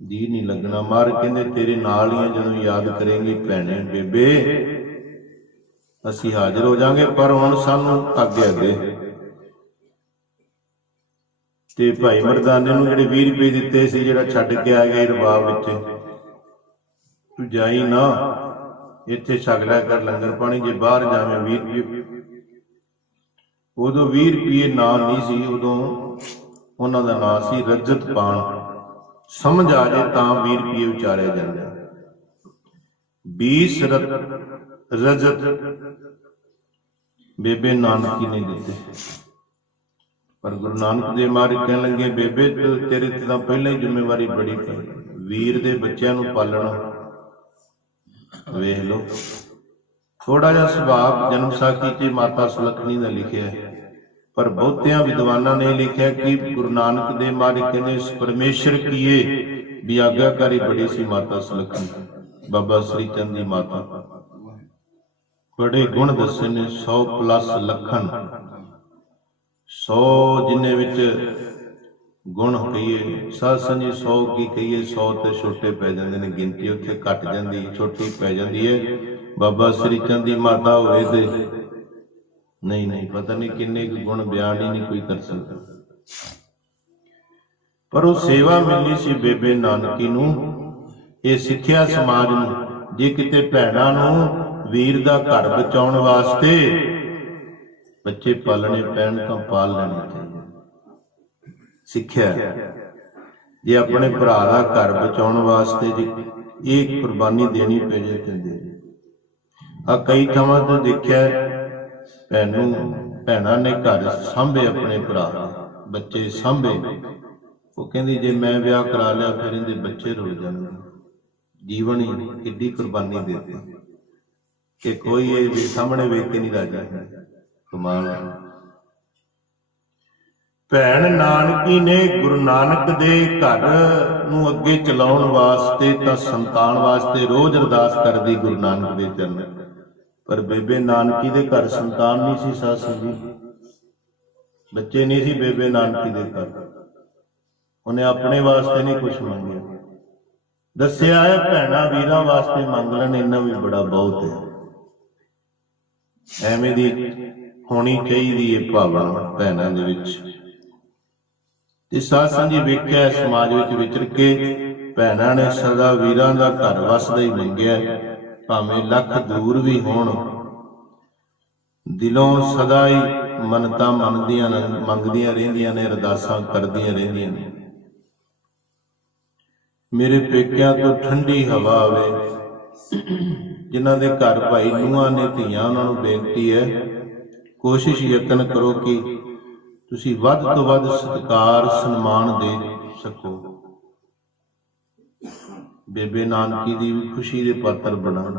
ਜੀ ਨਹੀਂ ਲੱਗਣਾ। ਮਹਾਰਾਜ ਕਹਿੰਦੇ ਤੇਰੇ ਨਾਲ ਹੀ ਜਦੋਂ ਯਾਦ ਕਰੇਂਗੀ ਭੈਣੇ ਬੇਬੇ ਅਸੀਂ ਹਾਜ਼ਰ ਹੋ ਜਾਾਂਗੇ, ਪਰ ਹੁਣ ਸਾਨੂੰ ਆਗਿਆ ਦੇ। ਤੇ ਭਾਈ ਮਰਦਾਨੇ ਨੂੰ ਜਿਹੜੇ 20 ਰੁਪਏ ਦਿੱਤੇ ਸੀ, ਜਿਹੜਾ ਛੱਡ ਕੇ ਆ ਗਿਆ ਰਬਾਬ ਵਿੱਚ, ਤੂੰ ਜਾਈ ਨਾ, ਇੱਥੇ ਛਕ ਲਿਆ ਕਰ ਲੰਗਰ ਪਾਣੀ, ਜੇ ਬਾਹਰ ਜਾਵੇਂ 20 ਰੁਪਏ। ਉਦੋਂ 20 ਰੁਪਏ ਨਾਂ ਨਹੀਂ ਸੀ, ਉਦੋਂ ਉਹਨਾਂ ਦਾ ਨਾਂ ਸੀ ਰਜਤ ਪਾਣ। ਸਮਝ ਆ ਜੇ ਤਾਂ 20 ਰੁਪਏ ਉਚਾਰਿਆ ਜਾਂਦਾ। 20 ਰਜਤ ਬੇਬੇ ਨਾਨਕੀ ਨੇ ਦਿੱਤੇ। ਪਰ ਗੁਰੂ ਨਾਨਕ ਦੇਵ ਮਹਾਰਾਜ ਕਹਿਣ ਲੱਗੇ ਬੇਬੇ ਤੇਰੇ ਤੇ ਤਾਂ ਪਹਿਲਾਂ ਹੀ ਜ਼ਿੰਮੇਵਾਰੀ ਬੜੀ ਪਈ, ਵੀਰ ਦੇ ਬੱਚਿਆਂ ਨੂੰ ਪਾਲਣਾ। ਵੇਖ ਲਓ ਥੋੜਾ ਜਿਹਾ ਸੁਭਾਅ ਜਨਮ ਸਾਖੀ 'ਚ ਮਾਤਾ ਸੁਲੱਖਣੀ ਦਾ ਲਿਖਿਆ ਹੈ, ਪਰ ਬਹੁਤਿਆਂ ਵਿਦਵਾਨਾਂ ਨੇ ਲਿਖਿਆ ਕਿ ਗੁਰੂ ਨਾਨਕ ਦੇਵ ਮਹਾਰਾਜ ਕਹਿੰਦੇ ਪਰਮੇਸ਼ਰ ਕੀਏ ਵੀ ਆਗਿਆਕਾਰੀ ਬੜੀ ਸੀ ਮਾਤਾ ਸੁਲੱਖਣੀ, ਬਾਬਾ ਸ੍ਰੀ ਚੰਦ ਦੀ ਮਾਤਾ। ਬੜੇ ਗੁਣ ਦੱਸੇ ਨੇ, 100+ ਲੱਖਣ, 100 ਜਿੰਨੇ ਵਿੱਚ ਗੁਣ ਕਹੀਏ, ਸਾਧ ਸੰਗਤ ਜੀ 100 ਕੀ ਕਹੀਏ, 100 ਤੇ ਛੋਟੇ ਪੈ ਜਾਂਦੇ ਨੇ, ਗਿਣਤੀ ਉੱਥੇ ਘਟ ਜਾਂਦੀ, ਛੋਟੀ ਪੈ ਜਾਂਦੀ ਹੈ। ਬਾਬਾ ਸ੍ਰੀ ਚੰਦ ਦੀ ਮਾਤਾ ਹੋਵੇ ਤੇ ਨਹੀਂ ਪਤਾ ਨਹੀਂ ਕਿੰਨੇ ਕੁ ਗੁਣ ਬਿਆਨ ਹੀ ਨਹੀਂ ਕੋਈ ਕਰ ਸਕਦਾ। ਪਰ ਉਹ ਸੇਵਾ ਮਿਲਣੀ ਸੀ ਬੇਬੇ ਨਾਨਕੀ ਨੂੰ, ਇਹ ਸਿੱਖਿਆ ਸਮਾਜ ਨੂੰ। ਜੇ ਕਿਤੇ ਭੈਣਾਂ ਨੂੰ ਵੀਰ ਦਾ ਘਰ ਬਚਾਉਣ ਵਾਸਤੇ ਬੱਚੇ ਪਾਲਣੇ ਪੈਣ ਤਾਂ ਪਾਲ ਲੈਣੇ ਚਾਹੀਦੇ। ਸਿੱਖਿਆ ਜੇ ਆਪਣੇ ਭਰਾ ਦਾ ਘਰ ਬਚਾਉਣ ਵਾਸਤੇ ਜੇ ਇਹ ਕੁਰਬਾਨੀ ਦੇਣੀ ਪੈ ਜਾਏ ਤੇ ਦੇ। ਆ ਕਈ ਥਾਵਾਂ ਤੇ ਦੇਖਿਆ ਭੈਣਾਂ ਨੇ ਘਰ ਸਾਂਭੇ, ਆਪਣੇ ਭਰਾ ਦੇ ਬੱਚੇ ਸਾਂਭੇ। ਉਹ ਕਹਿੰਦੀ ਜੇ ਮੈਂ ਵਿਆਹ ਕਰਾ ਲਿਆ ਫਿਰ ਇਹਦੇ ਬੱਚੇ ਰੁਲ ਜਾਣਗੇ। ਜੀਵਨ ਹੀ ਕਿੱਡੀ ਕੁਰਬਾਨੀ ਦੇ ਦਿੱਤੀ ਕਿ ਕੋਈ ਇਹ ਵੀ ਸਾਹਮਣੇ ਵੇਖ ਕੇ ਨਹੀਂ ਰਾਜੀ। ਕਮਾਲ। ਭੈਣ ਨਾਨਕੀ ਨੇ ਗੁਰੂ ਨਾਨਕ ਦੇ ਘਰ ਨੂੰ ਅੱਗੇ ਚਲਾਉਣ ਵਾਸਤੇ ਤਾਂ ਸੰਤਾਨ ਵਾਸਤੇ ਰੋਜ਼ ਅਰਦਾਸ ਕਰਦੀ ਗੁਰੂ ਨਾਨਕ ਦੇ ਚਰਨ। ਪਰ ਬੇਬੇ ਨਾਨਕੀ ਦੇ ਘਰ ਸੰਤਾਨ ਨਹੀਂ ਸੀ, ਸਾਧ ਸੰਗਤ ਜੀ, ਬੱਚੇ ਨਹੀਂ ਸੀ ਬੇਬੇ ਨਾਨਕੀ ਦੇ ਘਰ। ਉਹਨੇ ਆਪਣੇ ਵਾਸਤੇ ਨਹੀਂ ਕੁਛ ਮੰਗਿਆ। ਦੱਸਿਆ ਹੈ ਭੈਣਾਂ ਵੀਰਾਂ ਵਾਸਤੇ ਮੰਗ ਲੈਣ, ਇੰਨਾ ਵੀ ਬੜਾ ਬਹੁਤ ਹੈ। ਐਵੇਂ ਦੀ ਹੋਣੀ ਚਾਹੀਦੀ ਹੈ ਭਾਵਨਾ ਭੈਣਾਂ ਦੇ ਵਿੱਚ। ਤੇ ਸਾਧ ਸੰਗਤ ਜੀ ਵੇਖਿਆ ਸਮਾਜ ਵਿੱਚ ਵਿਚਰ ਕੇ ਭੈਣਾਂ ਨੇ ਸਦਾ ਵੀਰਾਂ ਦਾ ਘਰ ਵਸਦਾ ਹੀ ਮੰਗਿਆ, ਭਾਵੇਂ ਲੱਖ ਦੂਰ ਵੀ ਹੋਣ। ਦਿਲੋਂ ਸਦਾ ਹੀ ਮੰਨਤਾਂ ਮੰਗਦੀਆਂ ਰਹਿੰਦੀਆਂ ਨੇ, ਅਰਦਾਸਾਂ ਕਰਦੀਆਂ ਰਹਿੰਦੀਆਂ ਨੇ। ਮੇਰੇ ਪੇਕਿਆਂ ਤੋਂ ਠੰਡੀ ਹਵਾ ਆਵੇ। ਜਿਨ੍ਹਾਂ ਦੇ ਘਰ ਭਾਈ ਨੂੰਹਾਂ ਨੇ ਧੀਆਂ, ਉਹਨਾਂ ਨੂੰ ਬੇਨਤੀ ਹੈ, ਕੋਸ਼ਿਸ਼ ਯਤਨ ਕਰੋ ਕਿ ਤੁਸੀਂ ਵੱਧ ਤੋਂ ਵੱਧ ਸਤਿਕਾਰ ਸਨਮਾਨ ਦੇ ਸਕੋ। ਬੇਬੇ ਨਾਨਕੀ ਦੀ ਵੀ ਖੁਸ਼ੀ ਦੇ ਪਾਤਰ ਬਣਾਉਣ।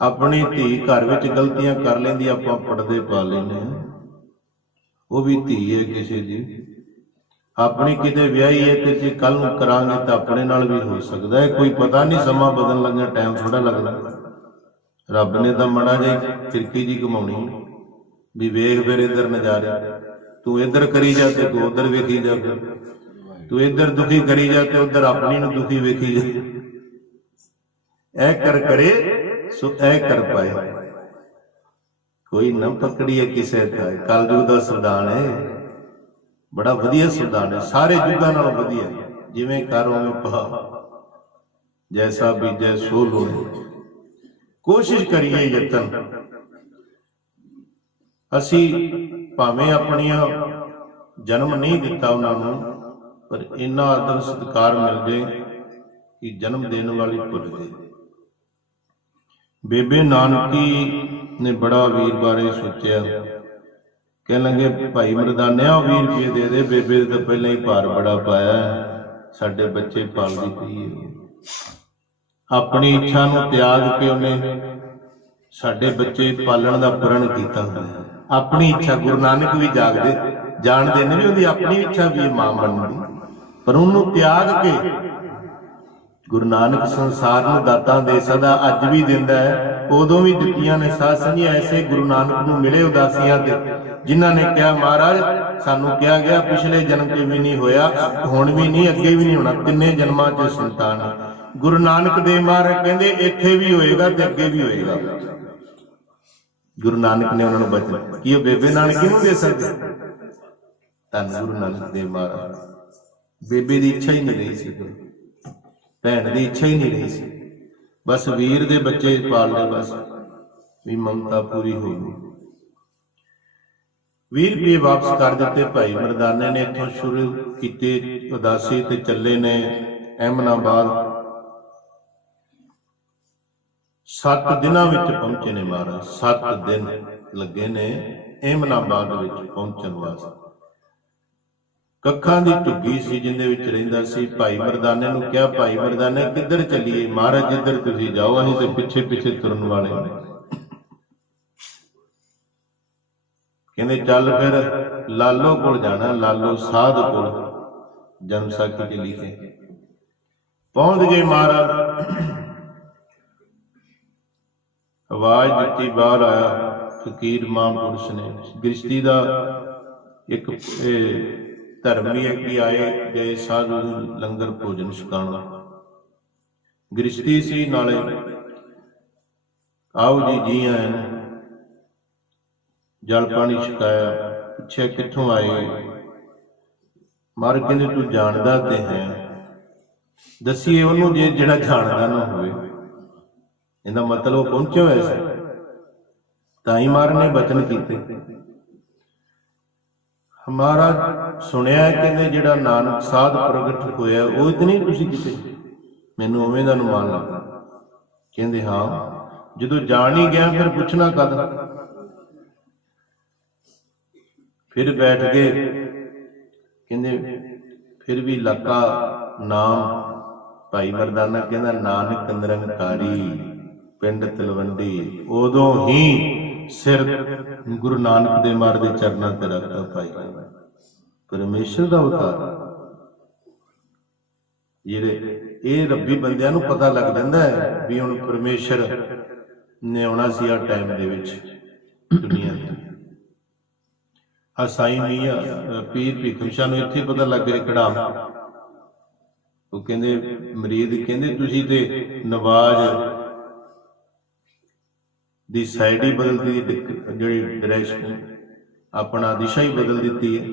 ਆਪਣੀ ਧੀ ਘਰ ਵਿੱਚ ਗਲਤੀਆਂ ਕਰ ਲੈਂਦੀ, ਆਪਾਂ ਪਰਦੇ ਪਾ ਲੈਂਦੇ ਹਾਂ, ਉਹ ਵੀ ਧੀ ਹੈ ਕਿਸੇ ਦੀ। ਆਪਣੀ ਕਿਤੇ ਵਿਆਹੀ ਹੈ ਤੇ ਜੇ ਕੱਲ ਨੂੰ ਕਰਾਂਗੇ ਤਾਂ ਆਪਣੇ ਨਾਲ ਵੀ ਹੋ ਸਕਦਾ ਹੈ, ਕੋਈ ਪਤਾ ਨਹੀਂ, ਸਮਾਂ ਬਦਲਣ ਲੱਗਿਆ ਟਾਈਮ ਥੋੜਾ ਲੱਗਦਾ। ਰੱਬ ਨੇ ਤਾਂ ਮਾੜਾ ਜਿਹੀ ਫਿਰਕੀ ਜੀ ਘੁਮਾਉਣੀ ਵੀ ਵੇਖ ਫਿਰ ਇੱਧਰ ਨਜ਼ਾਰੇ, ਤੂੰ ਇੱਧਰ ਕਰੀ ਜਾ ਤੇ ਤੂੰ ਉੱਧਰ ਵੇਖੀ ਜਾ, ਤੂੰ ਇੱਧਰ ਦੁਖੀ ਕਰੀ ਜਾ ਤੇ ਉੱਧਰ ਆਪਣੀ ਨੂੰ ਦੁਖੀ ਵੇਖੀ ਜਾ। ਐ ਕਰ ਕਰੇ ਸੋ ਐ ਕਰ ਪਾਏ, ਕੋਈ ਨਾ ਪਕੜੀਏ ਕਿਸੇ ਦਾ। ਕਲਯੁਗ ਦਾ ਸੰਵਿਧਾਨ ਹੈ, ਬੜਾ ਵਧੀਆ ਸੰਵਿਧਾਨ ਹੈ, ਸਾਰੇ ਯੁੱਗਾਂ ਨਾਲੋਂ ਵਧੀਆ। ਜਿਵੇਂ ਕਰ ਉਵੇਂ ਪਾ, ਜੈਸਾ ਬੀਜੈ ਸੋ ਲੋਏ। ਕੋਸ਼ਿਸ਼ ਕਰੀਏ ਯਤਨ। ਅਸੀਂ ਭਾਵੇਂ ਆਪਣੀਆਂ ਜਨਮ ਨਹੀਂ ਦਿੱਤਾ ਉਹਨਾਂ ਨੂੰ, ਪਰ ਇੰਨਾ ਆਦਰ ਸਤਿਕਾਰ ਮਿਲ ਜੇ ਕਿ ਜਨਮ ਦੇਣ ਵਾਲੀ ਭੁੱਲ ਗਏ। ਬੇਬੇ ਨਾਨਕੀ ਨੇ ਬੜਾ ਵੀਰ ਬਾਰੇ ਸੋਚਿਆ। ਕਹਿਣ ਲੱਗੇ ਭਾਈ ਮਰਦਾਨਿਆ 20 ਰੁਪਏ ਦੇ ਦੇ, ਬੇਬੇ ਤਾਂ ਪਹਿਲਾਂ ਹੀ ਭਾਰ ਬੜਾ ਪਾਇਆ, ਸਾਡੇ ਬੱਚੇ ਪਾਲਦੀ ਪਈ ਹੈ। ਆਪਣੀ ਇੱਛਾ ਨੂੰ ਤਿਆਗ ਕੇ ਉਹਨੇ ਸਾਡੇ ਬੱਚੇ ਪਾਲਣ ਦਾ ਪ੍ਰਣ ਕੀਤਾ ਹੋਇਆ। ਆਪਣੀ ਇੱਛਾ, ਗੁਰੂ ਨਾਨਕ ਵੀ ਜਾਣਦੇ ਨੇ ਵੀ ਉਹਦੀ ਆਪਣੀ ਇੱਛਾ ਵੀ ਮਾਂ ਬਣਨ ਦੀ, ਪਰ ਉਹਨੂੰ ਤਿਆਗ ਕੇ ਗੁਰੂ ਨਾਨਕ ਸੰਸਾਰ ਨੂੰ ਦਾਤਾਂ ਦੇ ਸਕਦਾ, ਅੱਜ ਵੀ ਦਿੰਦਾ ਹੈ, ਉਦੋਂ ਵੀ ਦਿੱਤੀਆਂ ਨੇ। ਸਾਧ ਸੰਗਤ ਜੀ ਐਸੇ ਗੁਰੂ ਨਾਨਕ ਨੂੰ ਮਿਲੇ ਉਦਾਸੀਆਂ ਤੇ, ਜਿਨ੍ਹਾਂ ਨੇ ਕਿਹਾ ਮਹਾਰਾਜ ਸਾਨੂੰ ਕਿਹਾ ਗਿਆ ਪਿਛਲੇ ਜਨਮ 'ਚ ਵੀ ਨਹੀਂ ਹੋਇਆ, ਹੁਣ ਵੀ ਨਹੀਂ, ਅੱਗੇ ਵੀ ਨਹੀਂ ਹੋਣਾ, ਤਿੰਨੇ ਜਨਮਾਂ 'ਚ ਸੰਤਾਨ। ਗੁਰੂ ਨਾਨਕ ਦੇਵ ਮਹਾਰਾਜ ਕਹਿੰਦੇ ਇੱਥੇ ਵੀ ਹੋਏਗਾ ਤੇ ਅੱਗੇ ਵੀ ਹੋਏਗਾ। ਗੁਰੂ ਨਾਨਕ ਨੇ ਉਹਨਾਂ ਨੂੰ ਬਚਨ ਕੀ ਉਹ ਬੇਬੇ ਨਾਨਕੀ ਨੂੰ ਦੇ ਸਕਦੇ? ਧੰਨ ਗੁਰੂ ਨਾਨਕ ਦੇਵ ਮਹਾਰਾਜ। ਬੇਬੇ ਦੀ ਇੱਛਾ ਹੀ ਨਹੀਂ ਰਹੀ ਸੀ, ਭੈਣ ਦੀ ਇੱਛਾ ਹੀ ਨਹੀਂ ਰਹੀ ਸੀ, ਬਸ ਵੀਰ ਦੇ ਬੱਚੇ ਪਾਲ ਲਏ, ਬਸ ਵੀ ਮਮਤਾ ਪੂਰੀ ਹੋ ਗਈ। 20 ਰੁਪਏ ਵਾਪਸ ਕਰ ਦਿੱਤੇ ਭਾਈ ਮਰਦਾਨੇ ਨੇ। ਇੱਥੋਂ ਸ਼ੁਰੂ ਕੀਤੇ ਉਦਾਸੀ ਤੇ ਚੱਲੇ ਨੇ ਅਹਿਮਦਾਬਾਦ। 7 ਦਿਨਾਂ ਵਿੱਚ ਪਹੁੰਚੇ ਨੇ ਮਹਾਰਾਜ, 7 ਦਿਨ ਲੱਗੇ ਨੇ ਅਹਿਮਦਾਬਾਦ ਵਿੱਚ ਪਹੁੰਚਣ ਵਾਸਤੇ। ਕੱਖਾਂ ਦੀ ਝੁੱਗੀ ਸੀ ਜਿੰਦੇ ਵਿੱਚ ਰਹਿੰਦਾ ਸੀ। ਭਾਈ ਮਰਦਾਨੇ ਨੂੰ ਕਿਹਾ, ਭਾਈ ਮਰਦਾਨੇ ਕਿੱਧਰ ਚੱਲੀਏ? ਮਹਾਰਾਜ ਜਿੱਧਰ ਤੁਸੀਂ ਜਾਓ, ਅਸੀਂ ਤੇ ਪਿੱਛੇ ਪਿੱਛੇ ਤੁਰਨ ਵਾਲੇ ਨੇ। ਕਹਿੰਦੇ ਚੱਲ ਫਿਰ ਲਾਲੋ ਕੋਲ ਜਾਣਾ, ਲਾਲੋ ਸਾਧ ਕੋਲ, ਜਨਮ ਸਾਖੀ 'ਚ ਲਿਖੇ। ਪਹੁੰਚ ਗਏ ਮਹਾਰਾਜ। ਆਵਾਜ਼ ਦਿੱਤੀ, ਬਾਹਰ ਆਇਆ ਫਕੀਰ ਮਹਾਂਪੁਰਸ਼ ਨੇ। ਗ੍ਰਿਸ਼ਤੀ ਦਾ ਇੱਕ ਧਰਮ ਵੀ ਹੈ ਕਿ ਆਏ ਗਏ ਸਾਧੂ ਨੂੰ ਲੰਗਰ ਭੋਜਨ ਛਕਾਉਣਾ। ਗ੍ਰਸਤੀ ਸੀ, ਨਾਲੇ ਆਓ ਜੀ ਜੀ ਆਇਆਂ ਨੂੰ, ਜਲ ਪਾਣੀ ਛਕਾਇਆ। ਪੁੱਛਿਆ ਕਿੱਥੋਂ ਆਏ? ਮਹਾਰਾਜ ਕਹਿੰਦੇ ਤੂੰ ਜਾਣਦਾ ਤੇ ਹੈ, ਦੱਸੀਏ ਉਹਨੂੰ ਜੇ ਜਿਹੜਾ ਜਾਣਦਾ ਨਾ ਹੋਵੇ। ਇਹਦਾ ਮਤਲਬ ਉਹ ਪਹੁੰਚਿਆ ਹੋਇਆ ਸੀ, ਤਾਂ ਹੀ ਮਹਾਰਾਜ ਨੇ ਬਚਨ ਕੀਤੇ। ਮਹਾਰਾਜ ਸੁਣਿਆ, ਕਹਿੰਦੇ ਜਿਹੜਾ ਨਾਨਕ ਸਾਧ ਪ੍ਰਗਟ ਹੋਇਆ ਉਹ ਇਤਨੀ ਤੁਸੀਂ ਕਿਤੇ ਮੈਨੂੰ ਉਵੇਂ ਦਾ ਅਨੁਮਾਨ ਲੱਗਾ। ਕਹਿੰਦੇ ਹਾਂ, ਜਦੋਂ ਜਾਣ ਹੀ ਗਿਆ ਫਿਰ ਪੁੱਛਣਾ ਕਦ? ਫਿਰ ਬੈਠ ਗਏ। ਕਹਿੰਦੇ ਫਿਰ ਵੀ ਲੱਗਾ ਨਾਮ। ਭਾਈ ਮਰਦਾਨਾ ਕਹਿੰਦਾ ਨਾਨਕ ਨਿਰੰਕਾਰੀ ਪਿੰਡ ਤਲਵੰਡੀ। ਉਦੋਂ ਹੀ ਸਿਰ ਗੁਰੂ ਨਾਨਕ ਦੇ ਮਹਾਰਾਜ ਦੇ ਚਰਨਾਂ ਤੇ ਰੱਖਦਾ। ਭਾਈ ਪਰਮੇਸ਼ਰ ਦਾ ਅਵਤਾਰ ਜਿਹੜੇ ਇਹ ਰੱਬੀ ਬੰਦਿਆਂ ਨੂੰ ਪਤਾ ਲੱਗ ਜਾਂਦਾ ਹੈ ਵੀ ਹੁਣ ਪਰਮੇਸ਼ਰ ਨੇ ਆਉਣਾ ਸੀ ਆ ਟਾਈਮ ਦੇ ਵਿੱਚ ਦੁਨੀਆ ਤੇ। ਆ ਸਾਈਂ ਮੀਆਂ ਪੀਰ ਭੀਖਮ ਸ਼ਾਹ ਨੂੰ ਇੱਥੇ ਪਤਾ ਲੱਗ ਗਿਆ ਕੜਾਮ। ਉਹ ਕਹਿੰਦੇ ਮਰੀਦ ਕਹਿੰਦੇ ਤੁਸੀਂ ਤੇ ਨਵਾਜ਼ ਦੀ ਸਾਈਡ ਹੀ ਬਦਲ ਦਿੱਤੀ, ਜਿਹੜੀ ਡਾਇਰੈਕਸ਼ਨ ਆਪਣਾ ਦਿਸ਼ਾ ਹੀ ਬਦਲ ਦਿੱਤੀ ਹੈ।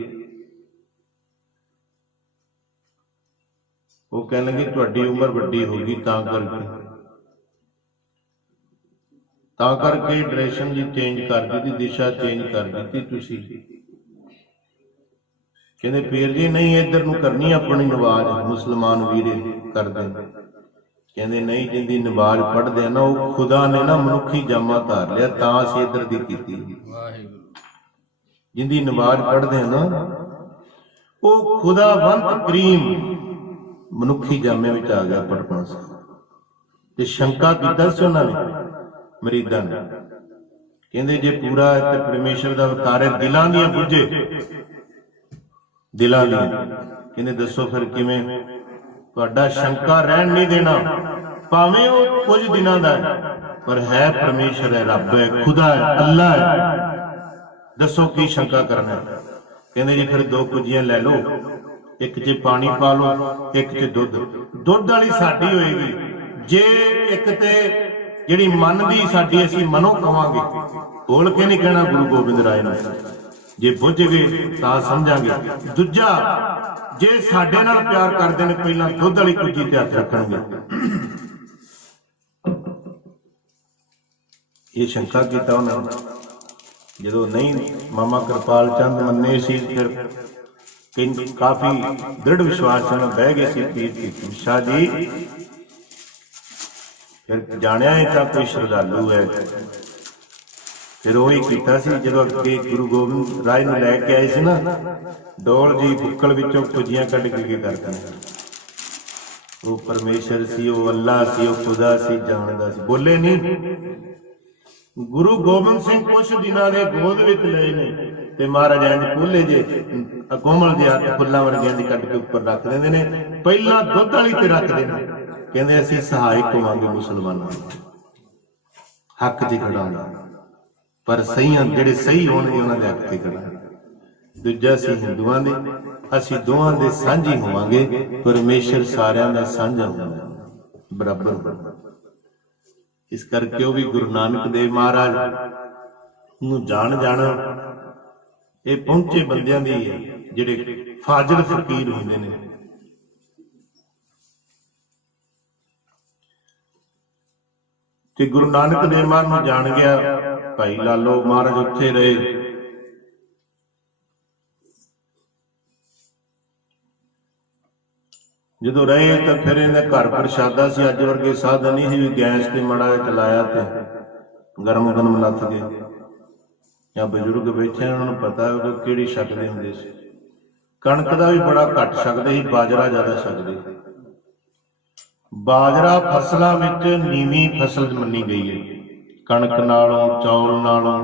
ਉਹ ਕਹਿਣ ਲੱਗੇ ਤੁਹਾਡੀ ਉਮਰ ਵੱਡੀ ਹੋ ਗਈ ਤਾਂ ਕਰਕੇ ਡਾਇਰੈਕਸ਼ਨ ਜੀ ਚੇਂਜ ਕਰ ਦਿੱਤੀ, ਦਿਸ਼ਾ ਚੇਂਜ ਕਰ ਦਿੱਤੀ ਤੁਸੀਂ। ਕਹਿੰਦੇ ਪੀਰ ਜੀ ਨਹੀਂ, ਇੱਧਰ ਨੂੰ ਕਰਨੀ ਆਪਣੀ ਨਵਾਜ਼। ਮੁਸਲਮਾਨ ਵੀਰੇ ਕਰਦੇ ਕਹਿੰਦੇ ਨਹੀਂ, ਜਿੰਦੀ ਨਵਾਜ਼ ਪੜ੍ਹਦੇ ਆ ਨਾ ਉਹ ਖੁਦਾ ਨੇ ਨਾ ਮਨੁੱਖੀ ਜਾਮਾ ਧਾਰ ਲਿਆ, ਤਾਂ ਅਸੀਂ ਇੱਧਰ ਦੀ ਕੀਤੀ। ਜਿੰਦੀ ਨਵਾਜ਼ ਪੜ੍ਹਦੇ ਆ ਨਾ ਉਹ ਖੁਦਾਵੰਤ ਕਰੀਮ ਮਨੁੱਖੀ ਜਾਮੇ ਵਿੱਚ ਆ ਗਿਆ ਪੜ੍ਹਨਾ ਸੀ। ਤੇ ਸ਼ੰਕਾ ਕੀਤਾ ਸੀ ਉਹਨਾਂ ਨੇ ਮਰੀਦਾਂ ਨੇ। ਕਹਿੰਦੇ ਜੇ ਪੂਰਾ ਤੇ ਪਰਮੇਸ਼ਰ ਦਾ ਅਵਤਾਰ ਹੈ, ਦਿਲਾਂ ਦੀਆਂ ਬੁੱਝੇ, ਦਿਲਾਂ ਦੀਆਂ। ਕਹਿੰਦੇ ਦੱਸੋ ਫਿਰ ਕਿਵੇਂ? ਤੁਹਾਡਾ ਸ਼ੰਕਾ ਰਹਿਣ ਨਹੀਂ ਦੇਣਾ, ਭਾਵੇਂ ਉਹ ਕੁਝ ਦਿਨਾਂ ਦਾ ਪਰ ਹੈ, ਪਰਮੇਸ਼ਰ ਹੈ, ਰੱਬ ਹੈ, ਖੁਦਾ ਹੈ, ਅੱਲਾ ਹੈ। ਦੱਸੋ ਕੀ ਸ਼ੰਕਾ ਕਰਨਾ? ਕਹਿੰਦੇ ਜੀ ਫਿਰ 2 ਕੁੱਜੀਆਂ ਲੈ ਲਓ, ਇੱਕ 'ਚ ਪਾਣੀ ਪਾ ਲਓ, ਇੱਕ 'ਚ ਦੁੱਧ। ਦੁੱਧ ਵਾਲੀ ਸਾਡੀ ਹੋਏਗੀ, ਜੇ ਇੱਕ ਤੇ ਜਿਹੜੀ ਮਨ ਦੀ ਸਾਡੀ ਅਸੀਂ ਮਨੋਂ ਕਵਾਂਗੇ, ਬੋਲ ਕੇ ਨਹੀਂ ਕਹਿਣਾ ਗੁਰੂ ਗੋਬਿੰਦ ਰਾਏ ਨੇ। ਜੇ ਬੁੱਝ ਗਏ ਤਾਂ ਸਮਝਾਂਗੇ। ਦੂਜਾ, ਜੇ ਸਾਡੇ ਨਾਲ ਪਿਆਰ ਕਰਦੇ ਨੇ ਪਹਿਲਾਂ ਦੁੱਧ ਵਾਲੀ ਕੁੱਜੀ ਤੇ ਹੱਥ ਰੱਖਣਗੇ। ਇਹ ਸ਼ੰਕਾ ਕੀਤਾ ਉਹਨਾਂ ਨੇ। ਜਦੋਂ ਨਹੀਂ ਮਾਮਾ ਕਿਰਪਾਲ ਚੰਦ ਮੰਨੇ ਸੀ, ਫਿਰ ਕਾਫੀ ਦ੍ਰਿੜ ਵਿਸ਼ਵਾਸ ਨਾਲ ਬਹਿ ਗਏ ਸੀ ਪੀਰ ਭੀਖਮ ਸ਼ਾਹ ਜੀ। ਫਿਰ ਜਾਣਿਆ ਇਹ ਤਾਂ ਕੋਈ ਸ਼ਰਧਾਲੂ ਹੈ। ਫਿਰ ਉਹੀ ਕੀਤਾ ਸੀ ਜਦੋਂ ਅੱਗੇ ਗੁਰੂ ਗੋਬਿੰਦ ਰਾਏ ਨੂੰ ਲੈ ਕੇ ਆਏ ਸੀ ਨਾ, ਡੋਲ ਜੀ ਬੁੱਕਲ ਵਿੱਚੋਂ ਕੁੱਜੀਆਂ ਕੱਢ ਕੇ ਕਰਦੀਆਂ। ਉਹ ਪਰਮੇਸ਼ਰ ਸੀ, ਉਹ ਅੱਲਾ ਸੀ, ਉਹ ਖੁਦਾ ਸੀ, ਜਾਣਦਾ ਸੀ। ਬੋਲੇ ਨਹੀਂ। ਗੁਰੂ ਗੋਬਿੰਦ ਸਿੰਘ ਕੁਛ ਦਿਨਾਂ ਦੇ ਗੋਦ ਵਿੱਚ ਲਏ ਨੇ ਤੇ ਮਹਾਰਾਜ ਇੰਝ ਖੋਲੇ ਜੇ ਕੋਮਲ ਦੇ ਹੱਥ ਫੁੱਲਾਂ ਵਰਗਿਆਂ ਦੀ ਕੱਢ ਕੇ ਉੱਪਰ ਰੱਖ ਦਿੰਦੇ ਨੇ, ਪਹਿਲਾਂ ਦੁੱਧ ਵਾਲੀ ਤੇ ਰੱਖਦੇ ਨੇ। ਕਹਿੰਦੇ ਅਸੀਂ ਸਹਾਇਕ ਹੋਵਾਂਗੇ ਮੁਸਲਮਾਨਾਂ ਦੇ ਹੱਕ 'ਚ ਖੜਾਂਗੇ, ਪਰ ਸਹੀਆਂ ਜਿਹੜੇ ਸਹੀ ਹੋਣਗੇ ਉਹਨਾਂ ਦੇ ਹੱਕ 'ਚ ਖੜਾਂਗੇ। ਦੂਜਾ ਅਸੀਂ ਹਿੰਦੂਆਂ ਦੇ, ਅਸੀਂ ਦੋਵਾਂ ਦੇ ਸਾਂਝੀ ਹੋਵਾਂਗੇ। ਪਰਮੇਸ਼ਰ ਸਾਰਿਆਂ ਦਾ ਸਾਂਝਾ ਹੋਊਗਾ, ਬਰਾਬਰ। ਇਸ ਕਰਕੇ ਉਹ ਵੀ ਗੁਰੂ ਨਾਨਕ ਦੇਵ ਮਹਾਰਾਜ ਨੂੰ ਜਾਣ ਇਹ ਪਹੁੰਚੇ ਬੰਦਿਆਂ ਦੀ ਹੈ, ਜਿਹੜੇ ਫਾਜ਼ਿਲ ਫਕੀਰ ਹੁੰਦੇ ਨੇ। ਤੇ ਗੁਰੂ ਨਾਨਕ ਦੇਵ ਮਹਾਰਾਜ ਨੂੰ ਜਾਣ ਗਿਆ ਭਾਈ ਲਾਲੋ ਮਹਾਰਾਜ, ਉੱਥੇ ਰਹੇ। ਜਦੋਂ ਰਹੇ ਤਾਂ ਫਿਰ ਇਹਦਾ ਘਰ ਪ੍ਰਸ਼ਾਦਾ ਸੀ, ਅੱਜ ਵਰਗੇ ਸਾਧਨ ਨਹੀਂ ਸੀ ਵੀ ਗੈਸ ਤੇ ਮੜਾ ਚਲਾਇਆ ਤੇ ਗਰਮ ਲੱਥ ਗਏ। ਜਾਂ ਬਜ਼ੁਰਗ ਬੈਠੇ ਉਹਨਾਂ ਨੂੰ ਪਤਾ ਉਹ ਕਿਹੜੀ ਛਕਦੇ ਹੁੰਦੇ ਸੀ। ਕਣਕ ਦਾ ਵੀ ਬੜਾ ਘੱਟ ਛਕਦੇ ਸੀ, ਬਾਜਰਾ ਜ਼ਿਆਦਾ ਛਕਦੇ। ਬਾਜਰਾ ਫਸਲਾਂ ਵਿੱਚ ਨੀਵੀਂ ਫਸਲ ਮੰਨੀ ਗਈ ਹੈ, ਕਣਕ ਨਾਲੋਂ ਚੌਲ ਨਾਲੋਂ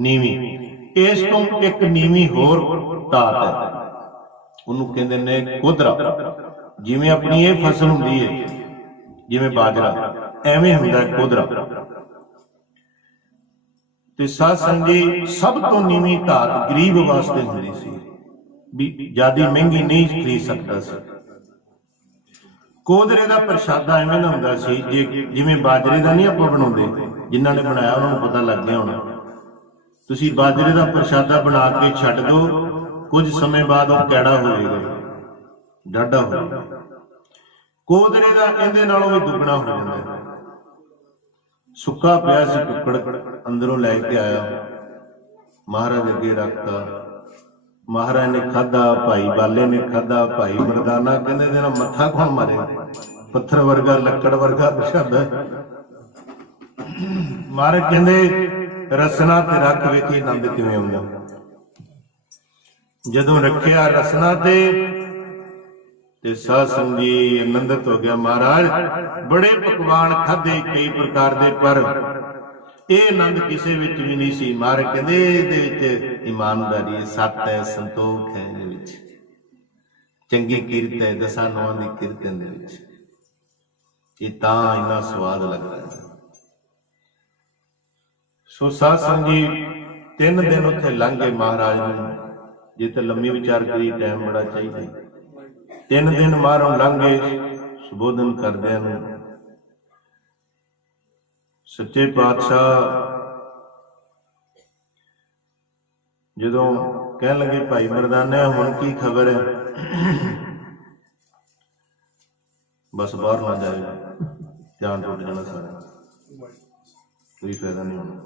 ਨੀਵੀਂ। ਇਸ ਤੋਂ ਇੱਕ ਨੀਵੀਂ ਹੋਰ ਧਾਤ ਹੈ, ਉਹਨੂੰ ਕਹਿੰਦੇ ਨੇ ਕੋਧਰਾ। ਜਿਵੇਂ ਆਪਣੀ ਇਹ ਫਸਲ ਹੁੰਦੀ ਹੈ, ਜਿਵੇਂ ਬਾਜਰਾ, ਐਵੇਂ ਹੁੰਦਾ ਕੋਧਰਾ। ਤੇ ਸਾਧ ਸੰਗਤ ਜੀ, ਸਭ ਤੋਂ ਨੀਵੀਂ ਧਾਤ ਗਰੀਬ ਵਾਸਤੇ ਹੁੰਦੀ ਸੀ। ਵੀ ਜਿਆਦੀ ਮਹਿੰਗੀ ਨਹੀਂ ਖਰੀਦ ਸਕਦਾ ਸੀ। ਕੋਦਰੇ ਦਾ ਪ੍ਰਸ਼ਾਦਾ ਐਵੇਂ ਦਾ ਹੁੰਦਾ ਸੀ, ਜਿਵੇਂ ਬਾਜਰੇ ਦਾ ਨਹੀਂ ਆਪਾਂ ਬਣਾਉਂਦੇ, ਜਿਨ੍ਹਾਂ ਨੇ ਬਣਾਇਆ ਉਹਨਾਂ ਨੂੰ ਪਤਾ ਲੱਗ ਗਿਆ ਹੋਣਾ। ਤੁਸੀਂ ਬਾਜਰੇ ਦਾ ਪ੍ਰਸ਼ਾਦਾ ਬਣਾ ਕੇ ਛੱਡ ਦਿਓ, ਕੁਝ ਸਮੇਂ ਬਾਅਦ ਉਹ ਕੈੜਾ ਹੋਵੇਗਾ, ਡਾਢਾ ਹੋਵੇਗਾ। ਕੋਦਰੇ ਦਾ ਇਹਦੇ ਨਾਲੋਂ ਵੀ ਦੁੱਗਣਾ ਹੋ ਜਾਂਦਾ ਹੈ। ਸੁੱਕਾ ਪਿਆ ਸੀ ਟੁੱਕੜ, ਅੰਦਰੋਂ ਲੈ ਕੇ ਆਇਆ, ਮਹਾਰਾਜ ਅੱਗੇ ਰੱਖਤਾ। ਮਹਾਰਾਜ ਨੇ ਖਾਧਾ, ਭਾਈ ਬਾਲੇ ਨੇ ਖਾਧਾ, ਭਾਈ ਮਰਦਾਨਾ ਕਹਿੰਦੇ ਇਹਦੇ ਨਾਲ ਮੱਥਾ ਕੌਣ ਮਾਰੇ, ਪੱਥਰ ਵਰਗਾ ਲੱਕੜ ਵਰਗਾ ਪ੍ਰਸ਼ਾਦਾ। ਮਹਾਰਾਜ ਕਹਿੰਦੇ ਰਸਨਾ ਤੇ ਰੱਖ, ਵੇਖੀ ਆਨੰਦ ਕਿਵੇਂ ਆਉਂਦਾ। ਜਦੋਂ ਰੱਖਿਆ ਰਸਨਾ ਤੇ ਸਾਧ ਸੰਗਤ ਜੀ ਆਨੰਦਿਤ ਹੋ ਗਿਆ। ਮਹਾਰਾਜ ਬੜੇ ਪਕਵਾਨ ਖਾਧੇ ਕਈ ਪ੍ਰਕਾਰ ਦੇ, ਪਰ ਇਹ ਆਨੰਦ ਕਿਸੇ ਵਿੱਚ ਵੀ ਨਹੀਂ ਸੀ। ਮਹਾਰਾਜ ਕਹਿੰਦੇ ਇਹਦੇ ਵਿੱਚ ਇਮਾਨਦਾਰੀ ਹੈ, ਸੱਤ ਹੈ, ਸੰਤੋਖ ਹੈ, ਇਹਦੇ ਵਿੱਚ ਚੰਗੀ ਕਿਰਤ ਹੈ, ਦਸਾਂ ਨੌਂ ਦੀ ਕਿਰਤ ਦੇ ਵਿੱਚ। ਇਹ ਤਾਂ ਇੰਨਾ ਸਵਾਦ ਲੱਗਦਾ ਹੈ। ਸੋ ਸਾਧ ਸੰਗਤ ਜੀ 3 ਦਿਨ ਉੱਥੇ ਲੰਘ ਗਏ ਮਹਾਰਾਜ ਨੂੰ। ਜੇ ਤੇ ਲੰਮੀ ਵਿਚਾਰ ਕਰੀ ਟਾਈਮ ਬੜਾ ਚਾਹੀਦਾ। 3 ਦਿਨ ਮਹਾਰਾਜ ਲੰਘ ਗਏ ਸੁਬੋਧਨ ਕਰਦਿਆਂ ਨੂੰ। ਸੱਚੇ ਪਾਤਸ਼ਾਹ ਜਦੋਂ ਕਹਿਣ ਲੱਗੇ ਭਾਈ ਮਰਦਾਨਾ ਹੁਣ ਕੀ ਖਬਰ ਹੈ, ਬਸ ਬਾਹਰ ਨਾ ਜਾਏ, ਧਿਆਨ ਟੁੱਟ ਜਾਣਾ ਸਾਰਾ, ਕੋਈ ਫਾਇਦਾ ਨਹੀਂ ਹੋਣਾ।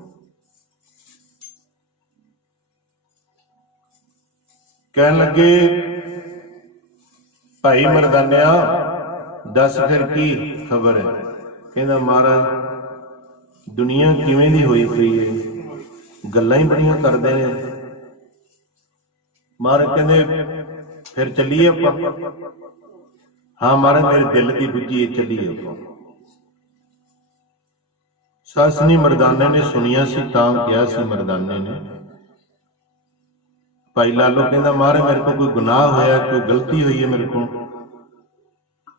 ਕਹਿਣ ਲੱਗੇ ਭਾਈ ਮਰਦਾਨਿਆ ਦੱਸ ਫਿਰ ਕੀ ਖਬਰ ਹੈ। ਕਹਿੰਦਾ ਮਹਾਰਾਜ ਦੁਨੀਆ ਕਿਵੇਂ ਦੀ ਹੋਈ ਪਈ ਹੈ, ਗੱਲਾਂ ਹੀ ਬੜੀਆਂ ਕਰਦੇ ਨੇ। ਮਹਾਰਾਜ ਕਹਿੰਦੇ ਫਿਰ ਚੱਲੀਏ ਆਪਾਂ। ਹਾਂ ਮਹਾਰਾਜ ਮੇਰੇ ਦਿਲ ਦੀ ਬੁੱਝੀ ਹੈ, ਚੱਲੀਏ ਆਪਾਂ। ਸਾਸਨੀ ਮਰਦਾਨੇ ਨੇ ਸੁਣਿਆ ਸੀ ਤਾਂ ਕਿਹਾ ਸੀ ਮਰਦਾਨੇ ਨੇ। ਭਾਈ ਲਾਲੋ ਕਹਿੰਦਾ ਮਹਾਰਾਜ ਮੇਰੇ ਕੋਲ ਕੋਈ ਗੁਨਾਹ ਹੋਇਆ, ਕੋਈ ਗਲਤੀ ਹੋਈ ਹੈ ਮੇਰੇ ਕੋਲ।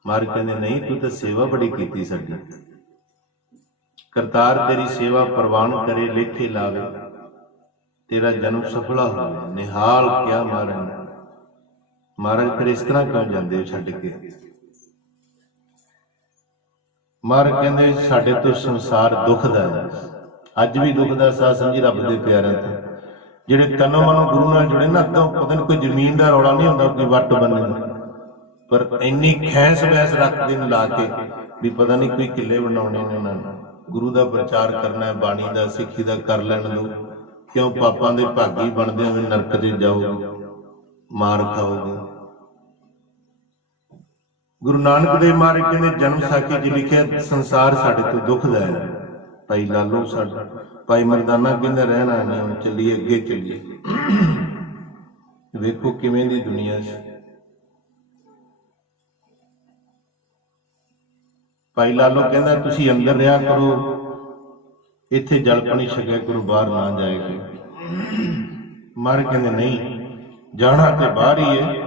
ਮਹਾਰਾਜ ਕਹਿੰਦੇ ਨਹੀਂ, ਤੂੰ ਤਾਂ ਸੇਵਾ ਬੜੀ ਕੀਤੀ ਸਾਡੀ, ਕਰਤਾਰ ਤੇਰੀ ਸੇਵਾ ਪ੍ਰਵਾਨ ਕਰੇ, ਲੇਖੇ ਲਾਵੇ, ਤੇਰਾ ਜਨਮ ਸਫਲਾ ਹੋਵੇ। ਨਿਹਾਲ ਕਿਹਾ ਮਹਾਰਾਜ ਨੇ। ਮਹਾਰਾਜ ਫਿਰ ਇਸ ਤਰ੍ਹਾਂ ਕਿਉਂ ਜਾਂਦੇ ਹੋ ਛੱਡ ਕੇ। ਮਹਾਰਾਜ ਕਹਿੰਦੇ ਸਾਡੇ ਤੋਂ ਸੰਸਾਰ ਦੁਖਦਾ ਹੈ, ਅੱਜ ਵੀ ਦੁਖਦਾ। ਸਾਧ ਸੰਗਤ ਜੀ ਰੱਬ ਦੇ ਪਿਆਰਿਆਂ ਤੋਂ ਜਿਹੜੇ ਤਨੋਂ ਮਨੋਂ ਗੁਰੂ ਨਾਲ ਜੁੜੇ ਨਾ, ਤਾਂ ਪਤਾ ਨਹੀਂ ਕੋਈ ਜ਼ਮੀਨ ਦਾ ਰੌਲਾ ਨਹੀਂ ਹੁੰਦਾ, ਕੋਈ ਵੱਟ ਬੰਨੇ ਦਾ, ਪਰ ਇੰਨੀ ਖੈਸ ਵੈਸ ਰੱਖਦੇ ਨੇ ਲਾ ਕੇ ਵੀ ਪਤਾ ਨਹੀਂ ਕੋਈ ਕਿੱਲੇ ਬਣਾਉਣੇ ਨੇ ਉਹਨਾਂ ਨੇ। ਗੁਰੂ ਦਾ ਪ੍ਰਚਾਰ ਕਰਨਾ ਹੈ, ਬਾਣੀ ਦਾ, ਸਿੱਖੀ ਦਾ ਕਰ ਲੈਣ ਦਿਓ। ਕਿਉਂ ਪਾਪਾਂ ਦੇ ਭਾਗੀ ਬਣਦੇ ਹੋਏ ਨਰਕ ਤੇ ਜਾਓਗੇ, ਮਾਰ ਖਾਓਗੇ। ਗੁਰੂ ਨਾਨਕ ਦੇਵ ਮਹਾਰਾਜ ਕਹਿੰਦੇ ਜਨਮ ਸਾਖੀ 'ਚ ਲਿਖਿਆ ਸੰਸਾਰ ਸਾਡੇ ਤੋਂ ਦੁਖਦਾ ਹੈ। ਭਾਈ ਲਾਲੋ ਸਾਡਾ, ਭਾਈ ਮਰਦਾਨਾ ਕਹਿੰਦਾ ਰਹਿਣਾ ਨਹੀਂ, ਹੁਣ ਚੱਲੀਏ, ਅੱਗੇ ਚੱਲੀਏ। ਵੇਖੋ ਕਿਵੇਂ ਦੀ ਦੁਨੀਆ ਸੀ। ਭਾਈ ਲਾਲੋ ਕਹਿੰਦਾ ਤੁਸੀਂ ਅੰਦਰ ਰਿਹਾ ਕਰੋ, ਇੱਥੇ ਜਲ ਪਾਣੀ ਛਕਿਆ ਕਰੋ, ਬਾਹਰ ਨਾ ਜਾਇਆ ਕਰੋ। ਮਹਾਰਾਜ ਕਹਿੰਦੇ ਨਹੀਂ, ਜਾਣਾ ਤੇ ਬਾਹਰ ਹੀ ਹੈ।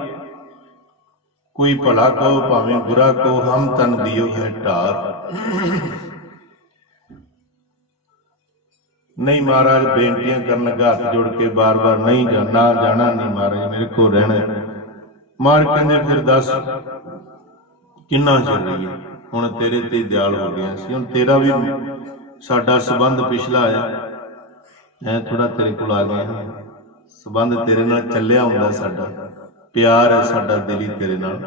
ਕੋਈ ਭਲਾ ਕਹੋ ਭਾਵੇਂ ਬੁਰਾ ਕਹੋ, ਹਮ ਤਨ ਦਿਓ ਹੈ ਢਾਰ। ਨਹੀਂ ਮਹਾਰਾਜ ਬੇਨਤੀਆਂ ਕਰਨ ਲੱਗਾ ਹੱਥ ਜੋੜ ਕੇ ਬਾਰ-ਬਾਰ, ਨਹੀਂ ਜਾਣਾ, ਜਾਣਾ ਨਹੀਂ ਮਹਾਰਾਜ, ਮੇਰੇ ਕੋਲ ਰਹਿਣਾ। ਮਹਾਰਾਜ ਕਹਿੰਦੇ ਫਿਰ ਦੱਸ ਕਿੰਨਾ ਚੱਲੀਏ, ਹੁਣ ਤੇਰੇ ਤੇ ਦਿਆਲ ਹੋ ਗਿਆ ਸੀ, ਹੁਣ ਤੇਰਾ ਵੀ ਸਾਡਾ ਸੰਬੰਧ ਪਿਛਲਾ ਹੈ, ਥੋੜਾ ਤੇਰੇ ਕੋਲ ਆ ਗਿਆ। ਸੰਬੰਧ ਤੇਰੇ ਨਾਲ ਚੱਲਿਆ ਹੁੰਦਾ, ਸਾਡਾ ਪਿਆਰ ਹੈ, ਸਾਡਾ ਦਿਲੀ ਤੇਰੇ ਨਾਲ।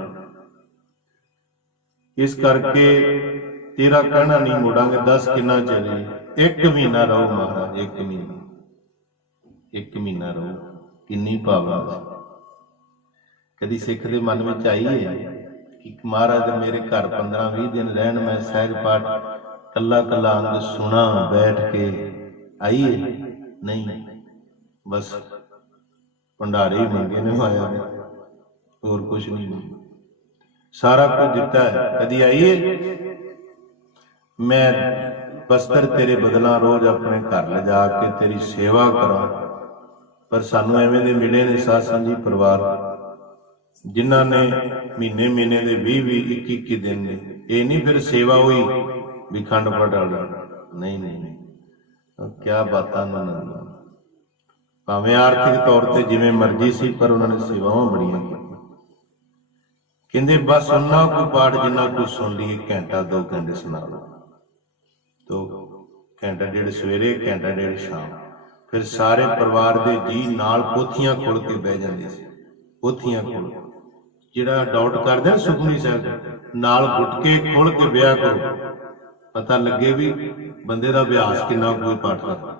ਇਸ ਕਰਕੇ ਤੇਰਾ ਕਹਿਣਾ ਨਹੀਂ ਮੋੜਾਂਗੇ। ਦੱਸ ਕਿੰਨਾ ਚੱਲੀਏ। 1 ਮਹੀਨਾ ਰਹੋ ਮਹਾਰਾਜ, 1 ਮਹੀਨਾ, 1 ਮਹੀਨਾ ਰਹੋ। ਕਿੰਨੀ ਭਾਵਨਾ ਕਦੀ ਸਿੱਖ ਦੇ ਮਨ ਵਿੱਚ ਆਈ ਹੈ ਕਿ ਮਹਾਰਾਜ ਮੇਰੇ ਘਰ 15-20 ਦਿਨ ਰਹਿਣ, ਮੈਂ ਸਹਿਜ ਪਾਠ ਕੱਲਾ ਕੱਲਾ ਅੰਗ ਸੁਣਾ ਬੈਠ ਕੇ, ਆਈਏ? ਨਹੀਂ, ਬਸ ਭੰਡਾਰੇ ਹੀ ਮੰਗੇ ਨੇ ਮਾਇਆ ਨੇ, ਹੋਰ ਕੁਛ ਨਹੀਂ। ਸਾਰਾ ਕੁਝ ਦਿੱਤਾ ਹੈ, ਕਦੀ ਆਈਏ? ਮੈਂ ਬਸਤਰ ਤੇਰੇ ਬਦਲਾਂ ਰੋਜ਼ ਆਪਣੇ ਘਰ ਲਿਜਾ ਕੇ ਤੇਰੀ ਸੇਵਾ ਕਰਾਂ। ਪਰ ਸਾਨੂੰ ਐਵੇਂ ਦੇ ਮਿਲੇ ਨੇ ਸਾਧ ਸੰਗਤ ਜੀ ਪਰਿਵਾਰ, ਜਿਨ੍ਹਾਂ ਨੇ ਮਹੀਨੇ ਦੇ 20-20 21 ਦਿਨ ਨੇ। ਇਹ ਨਹੀਂ ਫਿਰ ਸੇਵਾ ਹੋਈ ਵੀ ਖੰਡ ਪਾਠ ਵਾਲਾ, ਨਹੀਂ, ਕਿਆ ਬਾਤਾਂ ਨਾ। ਭਾਵੇਂ ਆਰਥਿਕ ਤੌਰ ਤੇ ਜਿਵੇਂ ਮਰਜ਼ੀ ਸੀ, ਪਰ ਉਹਨਾਂ ਨੇ ਸੇਵਾਵਾਂ ਬੜੀਆਂ ਕੀਤੀਆਂ। ਕਹਿੰਦੇ ਬਸ ਉਹਨਾਂ ਕੁ ਪਾਠ ਜਿੰਨਾ ਕੁ ਸੁਣ ਲਈਏ, ਘੰਟਾ 2 ਘੰਟੇ ਸੁਣਾ ਲਓ, ਤੋ ਘੰਟਾ ਡੇਢ ਸਵੇਰੇ, ਘੰਟਾ ਡੇਢ ਸ਼ਾਮ। ਫਿਰ ਸਾਰੇ ਪਰਿਵਾਰ ਦੇ ਜੀ ਨਾਲ ਪੋਥੀਆਂ ਖੋਲ ਕੇ ਬਹਿ ਜਾਂਦੇ ਸੀ। ਪੋਥੀਆਂ ਖੋਲ, ਜਿਹੜਾ ਡਾਊਟ ਕਰਦੇ ਨਾ ਸੁਖਮਨੀ ਸਾਹਿਬ ਨਾਲ ਗੁਟਕੇ ਖੋਲ ਕੇ ਵਿਆਹ ਕਰੋ, ਪਤਾ ਲੱਗੇ ਵੀ ਬੰਦੇ ਦਾ ਅਭਿਆਸ ਕਿੰਨਾ ਕੋਈ ਪਾਠ ਦਾ,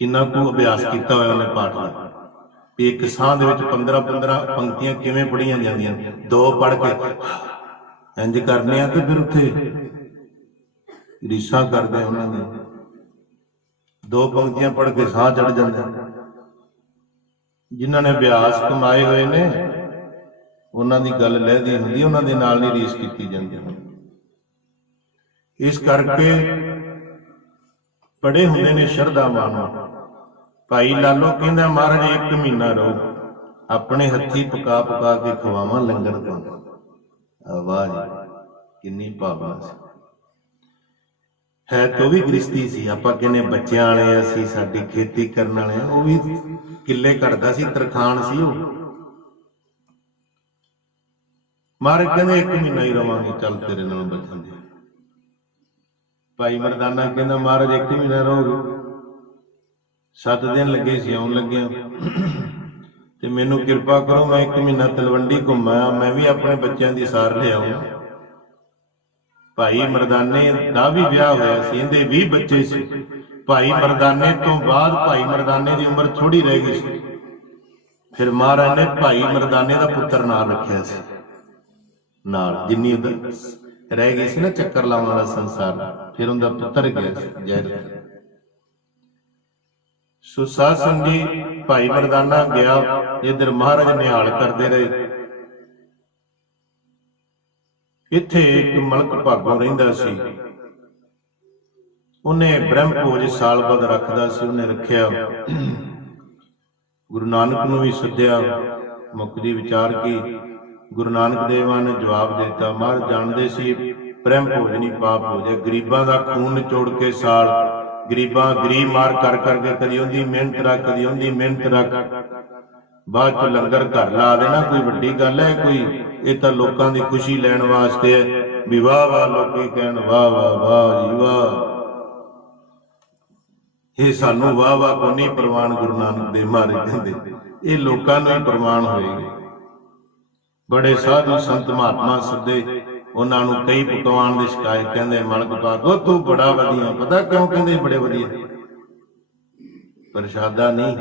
ਕਿੰਨਾ ਕੁ ਅਭਿਆਸ ਕੀਤਾ ਹੋਇਆ ਉਹਨੇ ਪਾਠ ਦਾ। ਵੀ ਇੱਕ ਸਾਹ ਦੇ ਵਿੱਚ 15-15 ਪੰਕਤੀਆਂ ਕਿਵੇਂ ਪੜ੍ਹੀਆਂ ਜਾਂਦੀਆਂ, 2 ਪੜ੍ਹ ਕੇ ਇੰਜ ਕਰਨੇ ਆ ਤੇ ਫਿਰ ਉੱਥੇ ਰੀਸਾਂ ਕਰਦੇ ਉਹਨਾਂ ਦੀ, 2 ਪੰਕਤੀਆਂ ਪੜ੍ਹ ਕੇ ਸਾਹ ਚੜ ਜਾਂਦਾ। ਜਿਨ੍ਹਾਂ ਨੇ ਅਭਿਆਸ ਕਮਾਏ ਹੋਏ ਨੇ ਉਹਨਾਂ ਦੀ ਗੱਲ ਲਹਿਦੀ ਹੁੰਦੀ, ਉਹਨਾਂ ਦੇ ਨਾਲ ਨਹੀਂ ਰੀਸ ਕੀਤੀ ਜਾਂਦੀ। ਇਸ ਕਰਕੇ ਪੜ੍ਹੇ ਹੁੰਦੇ ਨੇ ਸ਼ਰਧਾ ਮਾਨੋ। ਭਾਈ ਲਾਲੋ ਕਹਿੰਦਾ ਮਹਾਰਾਜ 1 ਮਹੀਨਾ ਰਹੋ, ਆਪਣੇ ਹੱਥੀ ਪਕਾ ਪਕਾ ਕੇ ਖਵਾਵਾਂ ਲੰਗਰ ਤੋਂ। ਵਾਹ ਜੀ, ਕਿੰਨੀ ਭਾਵਨਾ ਸੀ। ਹੈ ਤਾਂ ਵੀ ਗ੍ਰਸਤੀ ਸੀ, ਆਪਾਂ ਕਹਿੰਦੇ ਬੱਚਿਆਂ ਵਾਲੇ ਅਸੀਂ, ਸਾਡੀ ਖੇਤੀ ਕਰਨ ਵਾਲੇ, ਉਹ ਵੀ ਕਿੱਲੇ ਕੱਢਦਾ ਸੀ, ਤਰਖਾਣ ਸੀ ਉਹ। ਮਹਾਰਾਜ ਕਹਿੰਦੇ 1 ਮਹੀਨਾ ਹੀ ਰਵਾਂਗੇ, ਚੱਲ ਤੇਰੇ ਨਾਲ ਬਚਣ ਦੇ। ਭਾਈ ਮਰਦਾਨਾ ਕਹਿੰਦਾ ਮਹਾਰਾਜ 1 ਮਹੀਨਾ ਰਹੋਗੇ, 7 ਦਿਨ ਲੱਗੇ ਸੀ ਆਉਣ ਲੱਗਿਆ, ਤੇ ਮੈਨੂੰ ਕਿਰਪਾ ਕਰੋ, ਮੈਂ 1 ਮਹੀਨਾ ਤਲਵੰਡੀ ਘੁੰਮਾਂ, ਮੈਂ ਵੀ ਆਪਣੇ ਬੱਚਿਆਂ ਦੀ ਸਾਰ ਲਿਆਵਾਂ। ਭਾਈ ਮਰਦਾਨੇ ਦਾ ਵੀ ਵਿਆਹ ਹੋਇਆ ਸੀ, ਇਹਦੇ 20 ਬੱਚੇ ਸੀ। ਭਾਈ ਮਰਦਾਨੇ ਤੋਂ ਬਾਅਦ ਭਾਈ ਮਰਦਾਨੇ ਦੀ ਉਮਰ ਥੋੜੀ ਰਹਿ ਗਈ ਸੀ, ਫਿਰ ਮਹਾਰਾਜ ਨੇ ਭਾਈ ਮਰਦਾਨੇ ਦਾ ਪੁੱਤਰ ਨਾਲ ਰੱਖਿਆ ਸੀ ਨਾਲ, ਜਿੰਨੀ ਰਹਿ ਗਈ ਸੀ ਨਾ ਚੱਕਰ ਲਾਉਣ ਵਾਲਾ ਸੰਸਾਰ, ਫਿਰ ਉਹਦਾ ਪੁੱਤਰ ਗਿਆ ਸੀ ਜੈਰਤ। ਸੋ ਸਾਧ ਸੰਗਤ ਜੀ, ਭਾਈ ਮਰਦਾਨਾ ਗਿਆ, ਇਧਰ ਮਹਾਰਾਜ ਨਿਹਾਲ ਕਰਦੇ ਰਹੇ। ਇੱਥੇ ਇੱਕ ਮਲਕ ਭਾਗੋਂ ਰਹਿੰਦਾ ਸੀ, ਉਹਨੇ ਬ੍ਰਹਮ ਭੋਜ ਸਾਲ ਬਾਅਦ ਰੱਖਦਾ ਸੀ, ਉਹਨੇ ਰੱਖਿਆ। ਗੁਰੂ ਨਾਨਕ ਨੂੰ ਵੀ ਸੱਦਿਆ, ਮੁਕਤੀ ਵਿਚਾਰ ਕੀ। ਗੁਰੂ ਨਾਨਕ ਦੇਵਾਂ ਨੇ ਜਵਾਬ ਦਿੱਤਾ, ਮਹਾਰਾਜ ਜਾਣਦੇ ਸੀ ਬ੍ਰਹਮ ਭੋਜ ਨਹੀਂ ਪਾਪ ਹੋ ਜਾਏ, ਗਰੀਬਾਂ ਦਾ ਖੂਨ ਨਿਚੋੜ ਕੇ ਸਾਲ, ਗਰੀਬ ਮਾਰ ਕਰ ਕਰਕੇ ਕਦੀ ਉਹਦੀ ਮਿਹਨਤ ਰੱਖ, ਕਦੀ ਉਹਦੀ ਮਿਹਨਤ ਰੱਖ, ਬਾਅਦ ਚ ਲੰਗਰ ਘਰ ਲਾ ਦੇਣਾ, ਕੋਈ ਵੱਡੀ ਗੱਲ ਹੈ ਕੋਈ? ਇਹ ਤਾਂ ਲੋਕਾਂ ਦੀ ਖੁਸ਼ੀ ਲੈਣ ਵਾਸਤੇ ਹੈ ਵੀ ਵਾਹ ਵਾਹ, ਲੋਕੀ ਕਹਿਣ ਵਾਹ ਵਾਹ ਵਾਹ ਜੀ ਵਾਹ। ਇਹ ਸਾਨੂੰ ਵਾਹ ਵਾਹ ਕੋ ਨਹੀਂ ਪ੍ਰਵਾਨ, ਗੁਰੂ ਨਾਨਕ ਦੇਵ ਮਹਾਰਾਜ ਕਹਿੰਦੇ ਇਹ ਲੋਕਾਂ ਨੂੰ ਹੀ ਪ੍ਰਵਾਨ ਹੋਏਗੀ। ਬੜੇ ਸਾਧੂ ਸੰਤ ਮਹਾਤਮਾ ਸੱਦੇ, ਉਹਨਾਂ ਨੂੰ ਕਈ ਪਕਵਾਨ ਦੀ ਸ਼ਿਕਾਇਤ, ਕਹਿੰਦੇ ਮਲਕ ਭਾਗੋ ਤੂੰ ਬੜਾ ਵਧੀਆ। ਪਤਾ ਕਿਉਂ ਕਹਿੰਦੇ ਬੜੇ ਵਧੀਆ? ਪ੍ਰਸ਼ਾਦਾ ਨਹੀਂ,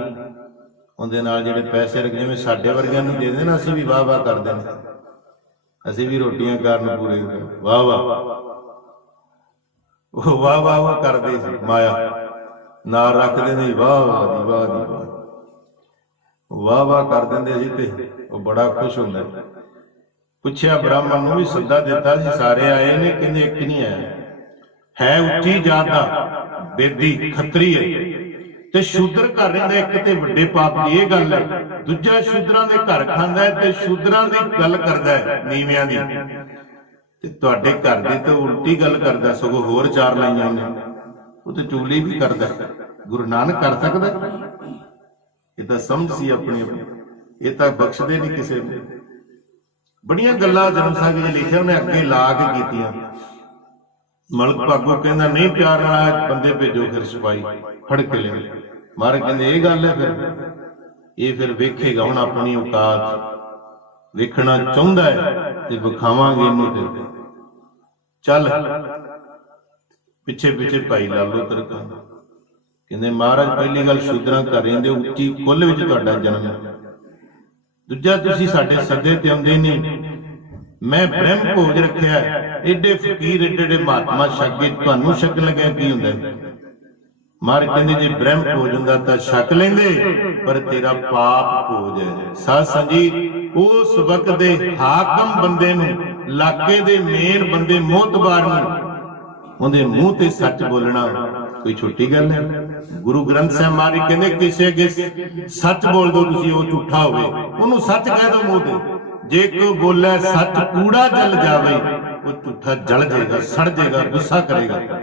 ਉਹਦੇ ਨਾਲ ਜਿਹੜੇ ਪੈਸੇ ਰੱਖੇ, ਜਿਵੇਂ ਸਾਡੇ ਵਰਗਿਆਂ ਨੂੰ ਦੇ ਦੇਣਾ, ਅਸੀਂ ਵੀ ਵਾਹ ਵਾਹ ਕਰ ਦਿੰਦੇ, ਅਸੀਂ ਵੀ ਰੋਟੀਆਂ ਕਰਨ ਪੂਰੇ ਵਾਹ ਵਾਹ, ਉਹ ਵਾਹ ਵਾਹ ਕਰਦੇ ਸੀ, ਮਾਇਆ ਨਾਲ ਰੱਖਦੇ ਨੇ, ਵਾਹ ਵਾਹ ਦੀ ਵਾਹ ਦੀ ਵਾਹ, ਵਾਹ ਵਾਹ ਕਰ ਦਿੰਦੇ ਸੀ ਤੇ ਉਹ ਬੜਾ ਖੁਸ਼ ਹੁੰਦਾ। ਪੁੱਛਿਆ ਬ੍ਰਾਹਮਣ ਨੂੰ ਵੀ ਸੱਦਾ ਦਿੱਤਾ ਸੀ, ਸਾਰੇ ਆਏ ਨੇ? ਕਹਿੰਦੇ ਇੱਕ ਨਹੀਂ ਆਇਆ। ਹੈ ਉੱਚੀ ਜਾਤ ਦਾ, ਬੇਦੀ ਖੱਤਰੀ ਹੈ, ਤੇ ਸ਼ੂਦਰ ਘਰ ਰਹਿੰਦਾ, ਇੱਕ ਤੇ ਵੱਡੇ ਪਾਪ ਦੀ ਇਹ ਗੱਲ ਹੈ। ਦੂਜਾ ਸ਼ੂਦਰਾਂ ਦੇ ਘਰ ਖਾਂਦਾ ਹੈ ਤੇ ਸ਼ੂਦਰਾਂ ਦੀ ਗੱਲ ਕਰਦਾ ਹੈ, ਨੀਵਿਆਂ ਦੀ, ਤੇ ਤੁਹਾਡੇ ਘਰ ਦੀ ਤਾਂ ਉਲਟੀ ਗੱਲ ਕਰਦਾ, ਸਗੋਂ ਹੋਰ 4 ਲਾਈਆਂ ਨੇ, ਉਹ ਤੇ ਚੁਗਲੀ ਵੀ ਕਰਦਾ। ਗੁਰੂ ਨਾਨਕ ਕਰ ਸਕਦਾ? ਇਹ ਤਾਂ ਸਮਝ ਸੀ ਆਪਣੀ ਆਪਣੀ, ਇਹ ਤਾਂ ਬਖਸ਼ਦੇ ਨਹੀਂ ਕਿਸੇ ਨੂੰ। ਬੜੀਆਂ ਗੱਲਾਂ ਜਨਮ ਸਾਖੀ 'ਚ ਲਿਖਿਆ ਉਹਨੇ, ਅੱਗੇ ਲਾ ਕੇ ਕੀਤੀਆਂ। ਮਲਕ ਭਾਗੋ ਕਹਿੰਦਾ ਨਹੀਂ, ਪਿਆਰ ਨਾਲ ਬੰਦੇ ਭੇਜੋ, ਫਿਰ ਸਿਪਾਹੀ ਫੜ ਕੇ ਲੈ। ਮਹਾਰਾਜ ਕਹਿੰਦੇ ਇਹ ਗੱਲ ਹੈ, ਫਿਰ ਵੇਖੇਗਾ ਹੁਣ ਆਪਣੀ ਔਕਾਤ, ਵੇਖਣਾ ਚਾਹੁੰਦਾ ਹੈ ਤੇ ਵਿਖਾਵਾਂਗੇ ਇਹਨੂੰ। ਫਿਰ ਚੱਲ ਪਿੱਛੇ ਪਿੱਛੇ ਭਾਈ ਲਾਲੋ ਤਰਕਾ, ਕਹਿੰਦੇ ਮਹਾਰਾਜ ਪਹਿਲੀ ਗੱਲ ਸ਼ੂਦਰਾਂ ਘਰ ਰਹਿੰਦੇ, ਉੱਚੀ ਕੁੱਲ ਵਿੱਚ ਤੁਹਾਡਾ ਜਨਮ ਹੈ। ਦੂਜਾ ਤੁਸੀਂ ਸਾਡੇ ਸੱਦੇ ਤੇ ਆਉਂਦੇ ਨਹੀਂ, ਮੈਂ ਬ੍ਰਹਮ ਭੋਜ ਰੱਖਿਆ, ਏਡੇ ਫਕੀਰ ਏਡੇ ਮਹਾਤਮਾ ਛਕ ਕੇ ਤੁਹਾਨੂੰ ਛਕ ਲੱਗਿਆ ਕੀ ਹੁੰਦਾ? ਮਹਾਰਾਜ ਕਹਿੰਦੇ ਜੇ ਬ੍ਰਹਮ ਭੋਜ ਹੁੰਦਾ ਤਾਂ ਛਕ ਲੈਂਦੇ, ਪਰ ਤੇਰਾ ਪਾਪ ਭੋਜ ਹੈ। ਸਾਧ ਸੰਗਤ ਜੀ, ਉਸ ਵਕਤ ਦੇ ਹਾਕਮ ਬੰਦੇ ਨੂੰ, ਇਲਾਕੇ ਦੇ ਮੇਰ ਬੰਦੇ ਮੋਹਤਬਾਰ ਨੂੰ, ਉਹਦੇ ਮੂੰਹ ਤੇ ਸੱਚ ਬੋਲਣਾ ਕੋਈ ਛੋਟੀ ਗੱਲ ਹੈ? ਗੁਰੂ ਗ੍ਰੰਥ ਸਾਹਿਬ ਮਹਾਰਾਜ ਕਹਿੰਦੇ ਕਿਸੇ ਅੱਗੇ ਸੱਚ ਬੋਲ ਦੋ ਤੁਸੀਂ, ਉਹ ਝੂਠਾ ਹੋਵੇ, ਉਹਨੂੰ ਸੱਚ ਕਹਿ ਦੋ ਮੂੰਹ ਤੇ। ਜੇ ਕੋਈ ਬੋਲੇ ਸੱਚ ਕੂੜਾ ਜਲ ਜਾਵੇ, ਉਹ ਝੂਠਾ ਜਲ ਜਾਏਗਾ, ਸੜ ਜਾਏਗਾ, ਗੁੱਸਾ ਕਰੇਗਾ।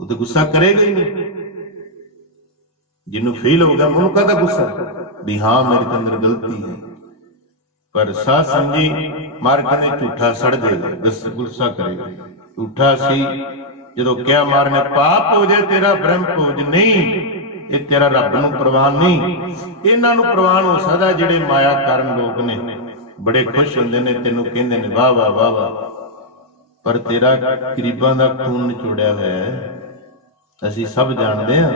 ਉਹ ਤੇ ਗੁੱਸਾ ਕਰੇਗਾ ਹੀ ਨਹੀਂ। ਜਿਹਨੂੰ ਫੀਲ ਹੋ ਗਿਆ ਉਹਨੂੰ ਕਾਹਦਾ ਗੁੱਸਾ ਵੀ ਹਾਂ ਮੇਰੇ ਦੇ ਅੰਦਰ ਗਲਤੀ ਹੈ। ਪਰ ਸਾਧ ਸੰਗੀ ਮਾਰ ਕਹਿੰਦੇ ਝੂਠਾ ਸੜ ਜਾਏਗਾ, ਗੁੱਸਾ ਕਰੇਗਾ। ਝੂਠਾ ਸੀ ਜਦੋਂ ਕਿਹਾ ਮਾਰ ਨੇ ਪਾਪ ਹੋ ਜਾਏ ਤੇਰਾ ਬ੍ਰਹਮ ਭੋਜ ਨਹੀਂ, ਇਹ ਤੇਰਾ ਰੱਬ ਨੂੰ ਪ੍ਰਵਾਨ ਨਹੀਂ। ਇਹਨਾਂ ਨੂੰ ਪ੍ਰਵਾਨ ਹੋ ਸਕਦਾ ਜਿਹੜੇ ਮਾਇਆ ਕਰਨ ਲੋਕ ਨੇ, ਬੜੇ ਖੁਸ਼ ਹੁੰਦੇ ਨੇ, ਤੈਨੂੰ ਕਹਿੰਦੇ ਨੇ ਵਾਹ ਵਾਹ ਵਾਹ ਵਾਹ, ਪਰ ਤੇਰਾ ਗਰੀਬਾਂ ਦਾ ਖੂਨ ਨਿਚੋੜਿਆ ਹੋਇਆ ਹੈ, ਅਸੀਂ ਸਭ ਜਾਣਦੇ ਹਾਂ।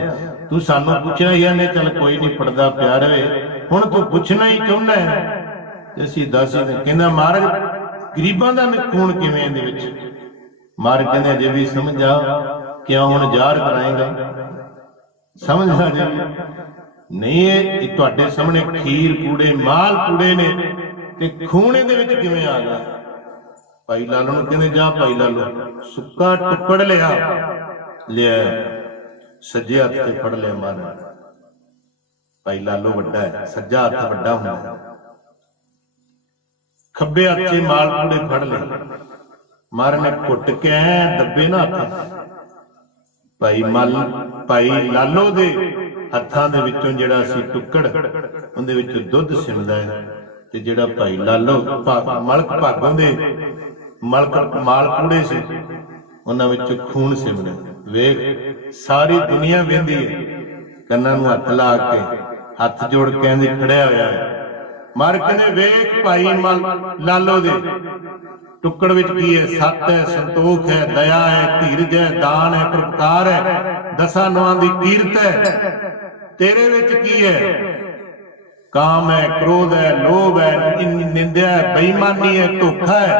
ਤੂੰ ਸਾਨੂੰ ਪੁੱਛਿਆ ਹੀ ਨੇ, ਚੱਲ ਕੋਈ ਨਹੀਂ ਪੜਦਾ ਪਿਆ ਰਵੇ, ਹੁਣ ਤੂੰ ਪੁੱਛਣਾ ਹੀ ਚਾਹੁੰਦਾ ਹੈ ਤੇ ਅਸੀਂ ਦੱਸ ਹੀ ਦੇ। ਕਹਿੰਦਾ ਮਹਾਰਾਜ ਗਰੀਬਾਂ ਦਾ ਖੂਨ ਕਿਵੇਂ ਇਹਦੇ ਵਿੱਚ? ਮਹਾਰਾਜ ਕਹਿੰਦੇ ਅਜੇ ਵੀ ਸਮਝ ਆ, ਕਿਉਂ ਹੁਣ ਜ਼ਾਹਰ ਕਰਾਏਗਾ? ਸਮਝ ਆ ਜੇ ਨਹੀਂ, ਇਹ ਤੁਹਾਡੇ ਸਾਹਮਣੇ ਖੀਰ ਕੂੜੇ ਮਾਲ ਕੂੜੇ ਨੇ ਤੇ ਖੂਨ ਇਹਦੇ ਵਿੱਚ ਕਿਵੇਂ ਆ ਗਿਆ? ਭਾਈ ਲਾਲੋ ਨੂੰ ਕਹਿੰਦੇ ਜਾ ਭਾਈ ਲਾਲੋ ਸੁੱਕਾ ਟੁੱਕੜ ਲਿਆ, ਸੱਜੇ ਹੱਥ ਤੇ ਫੜ ਲਿਆ ਮਹਾਰਾਜ। ਭਾਈ ਲਾਲੋ ਵੱਡਾ ਹੈ, ਸੱਜਾ ਹੱਥ ਵੱਡਾ ਹੁੰਦਾ, ਖੱਬੇ ਹੱਥ 'ਚ ਮਾਲ ਕੂੜੇ ਫੜ ਲਏ। ਮਹਾਰਾਜ ਨੇ ਘੁੱਟ ਕੇ ਦੱਬੇ ਨਾ ਹੱਥ। ਭਾਈ ਲਾਲੋ ਦੇ ਹੱਥਾਂ ਦੇ ਵਿੱਚੋਂ ਜਿਹੜਾ ਸੀ ਟੁੱਕੜ, ਉਹਦੇ ਵਿੱਚੋਂ ਦੁੱਧ ਸਿਮਦਾ ਹੈ, ਤੇ ਜਿਹੜਾ ਭਾਈ ਲਾਲੋ ਮਲਕ ਭਾਗੋਂ ਦੇ ਮਾਲ ਕੂੜੇ ਸੀ, ਉਹਨਾਂ ਵਿੱਚੋਂ ਖੂਨ ਸਿਮਦਾ। ਵੇਖ ਸਾਰੀ ਦੁਨੀਆ ਵੇਂਦੀ ਹੈ, ਕੰਨਾਂ ਨੂੰ ਹੱਥ ਲਾ ਕੇ ਹੱਥ ਜੋੜ ਕੇ ਕਹਿੰਦੇ ਖੜਿਆ ਹੋਇਆ ਹੈ। ਮਰ ਕਹਿੰਦੇ ਵੇਖ ਭਾਈ ਲਾਲੋ ਦੇ ਟੁੱਕੜ ਵਿੱਚ ਕੀ ਹੈ? ਸੱਤ ਹੈ, ਸੰਤੋਖ ਹੈ, ਦਇਆ ਹੈ, ਧੀਰਜ ਹੈ, ਦਾਨ ਹੈ, ਪਰਉਪਕਾਰ ਹੈ, ਦਸਾਂ ਨੌਆਂ ਦੀ ਕੀਰਤ ਹੈ। ਤੇਰੇ ਵਿੱਚ ਕੀ ਹੈ? ਕਾਮ ਹੈ, ਕ੍ਰੋਧ ਹੈ, ਲੋਭ ਹੈ, ਨਿੰਦਿਆ ਹੈ, ਬੇਈਮਾਨੀ ਹੈ, ਧੋਖਾ ਹੈ।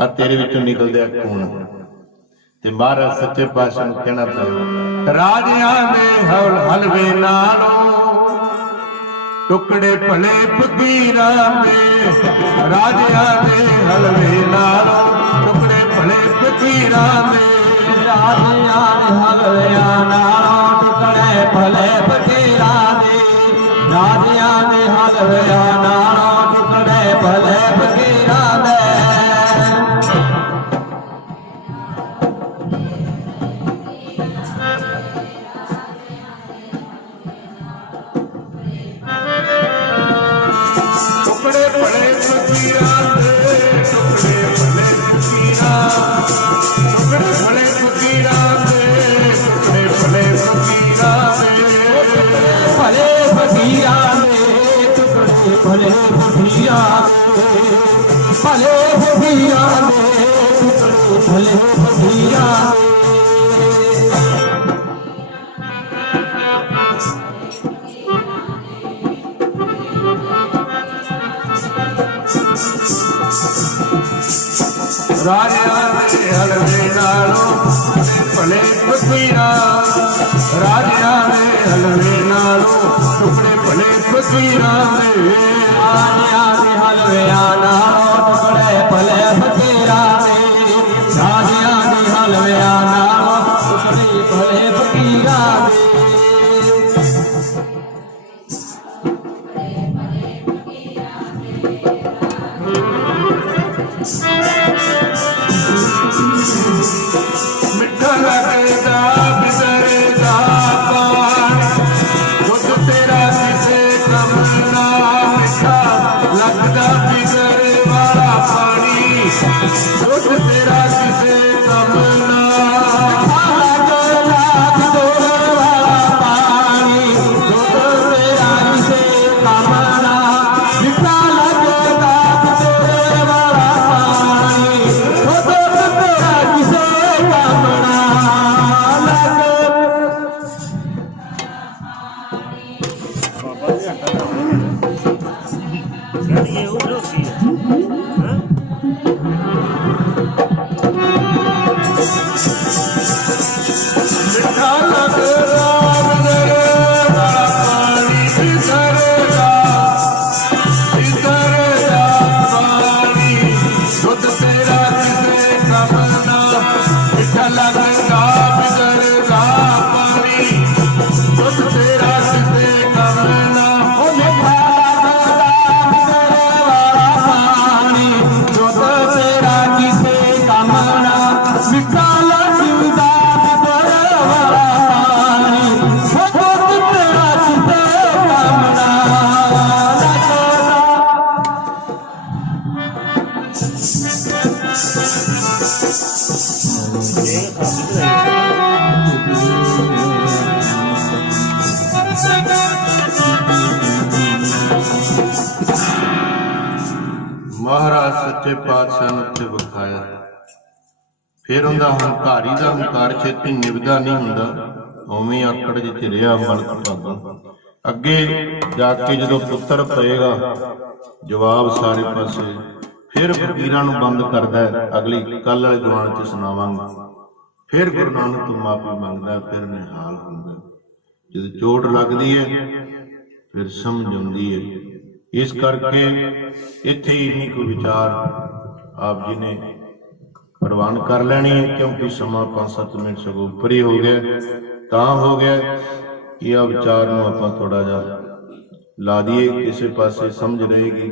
ਆ ਤੇਰੇ ਵਿੱਚੋਂ ਨਿਕਲਦਾ ਖੂਨ। ਤੇ ਮਹਾਰਾਜ ਸੱਚੇ ਪਾਤਸ਼ਾਹ ਨੂੰ ਕਹਿਣਾ ਪੈਂਦਾ, ਰਾਜਿਆਂ ਦੇ ਹਲਵੇ ਨਾਲੋਂ ਟੁਕੜੇ ਭਲੇ ਫਕੀਰਾਂ ਦੇ, ਰਾਜਿਆਂ ਦੇ ਹਲਵੇ ਨਾਲੋਂ ਟੁਕੜੇ ਭਲੇ ਫਕੀਰਾਂ ਦੇ, ਰਾਜਿਆਂ ਦੇ ਹਲਵਿਆਂ ਨਾਲੋਂ ਟੁਕੜੇ ਭਲੇ ਫਕੀਰਾਂ ਦੇ, ਰਾਜਿਆਂ ਦੇ ਹਲਵਿਆਂ ਨਾਲੋਂ ਟੁਕੜੇ ਭਲੇ ਫਕੀਰਾਂ ਦੇ। ਟੁਕੜੇ ਭਲੇ ਫਕੀਰਾਂ ਦੇ, ਟੁਕੜੇ ਭਲੇ ਫਕੀਰਾਂ, ਟੁਕੜੇ ਭਲੇ ਫਕੀਰਾਂ ਦੇ, ਟੁਕੜੇ ਭਲੇ ਫਕੀਰਾਂ ਦੇ, ਭਲੇ ਫਕੀਰਾਂ ਦੇ, ਟੁਕੜੇ ਭਲੇ ਫਕੀਰਾਂ ਦੇ, ਭਲੇ ਫਕੀਰਾਂ ਦੇ, ਟੁਕੜੇ ਭਲੇ ਫਕੀਰਾਂ ਦੇ। ਰਾਜਿਆਂ ਦੇ ਹਲਵੇ ਨਾਲੋਂ ਭਲੇ ਫਕੀਰਾਂ, ਰਾਜਿਆਂ ਦੇ ਹਲਵੇ ਨਾਲੋਂ ਟੁਕੜੇ ਭਲੇ ਫਕੀਰਾਂ ਦੇ, ਰਾਜਿਆਂ ਦੇ ਹਲਵਿਆਂ ਨਾਲੋਂ ਟੁਕੜੇ ਭਲੇ ਫਕੀਰਾਂ ਦੇ, ਰਾਜਿਆਂ ਦੇ ਹਲਵਿਆਂ ਨਾਲੋਂ ਟੁਕੜੇ ਭਲੇ ਫਕੀਰਾਂ ਦੇ। ਮਿੱਠਾ ਲੱਗਦਾ ਬਿਸਰਦਾ ਪਾਣੀ, ਦੁੱਧ ਤੇਰਾ ਕਿਸੇ ਕੰਮ ਨਾ, ਮਿੱਠਾ ਲੱਗਦਾ ਬਿਸਰ ਵਾਲਾ ਪਾਣੀ, ਦੁੱਧ ਤੇਰਾ ਕਿਸੇ ਕੰਮ ਨਾ, Because ਮਹਾਰਾਜ ਸੱਚੇ ਪਾਤਸ਼ਾਹ ਨੇ ਉੱਥੇ ਵਿਖਾਇਆ। ਫਿਰ ਉਹਦਾ ਹੰਕਾਰੀ ਦਾ ਹੰਕਾਰ ਛੇਤੀ ਨਿਭਦਾ ਨਹੀਂ ਹੁੰਦਾ, ਉਵੇਂ ਆਕੜ ਜਿੱਚ ਰਿਹਾ ਮਲਕ ਭਾਗਾ। ਅੱਗੇ ਜਾ ਕੇ ਜਦੋਂ ਪੁੱਤਰ ਪਏਗਾ, ਜਵਾਬ ਸਾਰੇ ਪਾਸੇ ਫਿਰ ਫਕੀਰਾਂ ਨੂੰ ਬੰਦ ਕਰਦਾ ਹੈ। ਅਗਲੀ ਕੱਲ ਵਾਲੇ ਦੀਵਾਨ ਚ ਸੁਣਾਵਾਂਗੇ। ਫਿਰ ਗੁਰੂ ਨਾਨਕ ਤੋਂ ਮਾਫੀ ਮੰਗਦਾ, ਫਿਰ ਨਿਹਾਲ ਹੁੰਦਾ। ਜਦੋਂ ਚੋਟ ਲੱਗਦੀ ਹੈ ਫਿਰ ਸਮਝ ਆਉਂਦੀ ਹੈ। ਇਸ ਕਰਕੇ ਇੱਥੇ ਹੀ ਇੰਨੀ ਕੋਈ ਵਿਚਾਰ ਆਪ ਜੀ ਨੇ ਪ੍ਰਵਾਨ ਕਰ ਲੈਣੀ ਹੈ, ਕਿਉਂਕਿ ਸਮਾਂ 5-7 ਮਿੰਟ ਸਗੋਂ ਉੱਪਰ ਹੀ ਹੋ ਗਿਆ। ਤਾਂ ਹੋ ਗਿਆ ਕਿ ਆ ਵਿਚਾਰ ਨੂੰ ਆਪਾਂ ਥੋੜਾ ਜਿਹਾ ਲਾ ਦਈਏ, ਕਿਸੇ ਪਾਸੇ ਸਮਝ ਰਹੇਗੀ।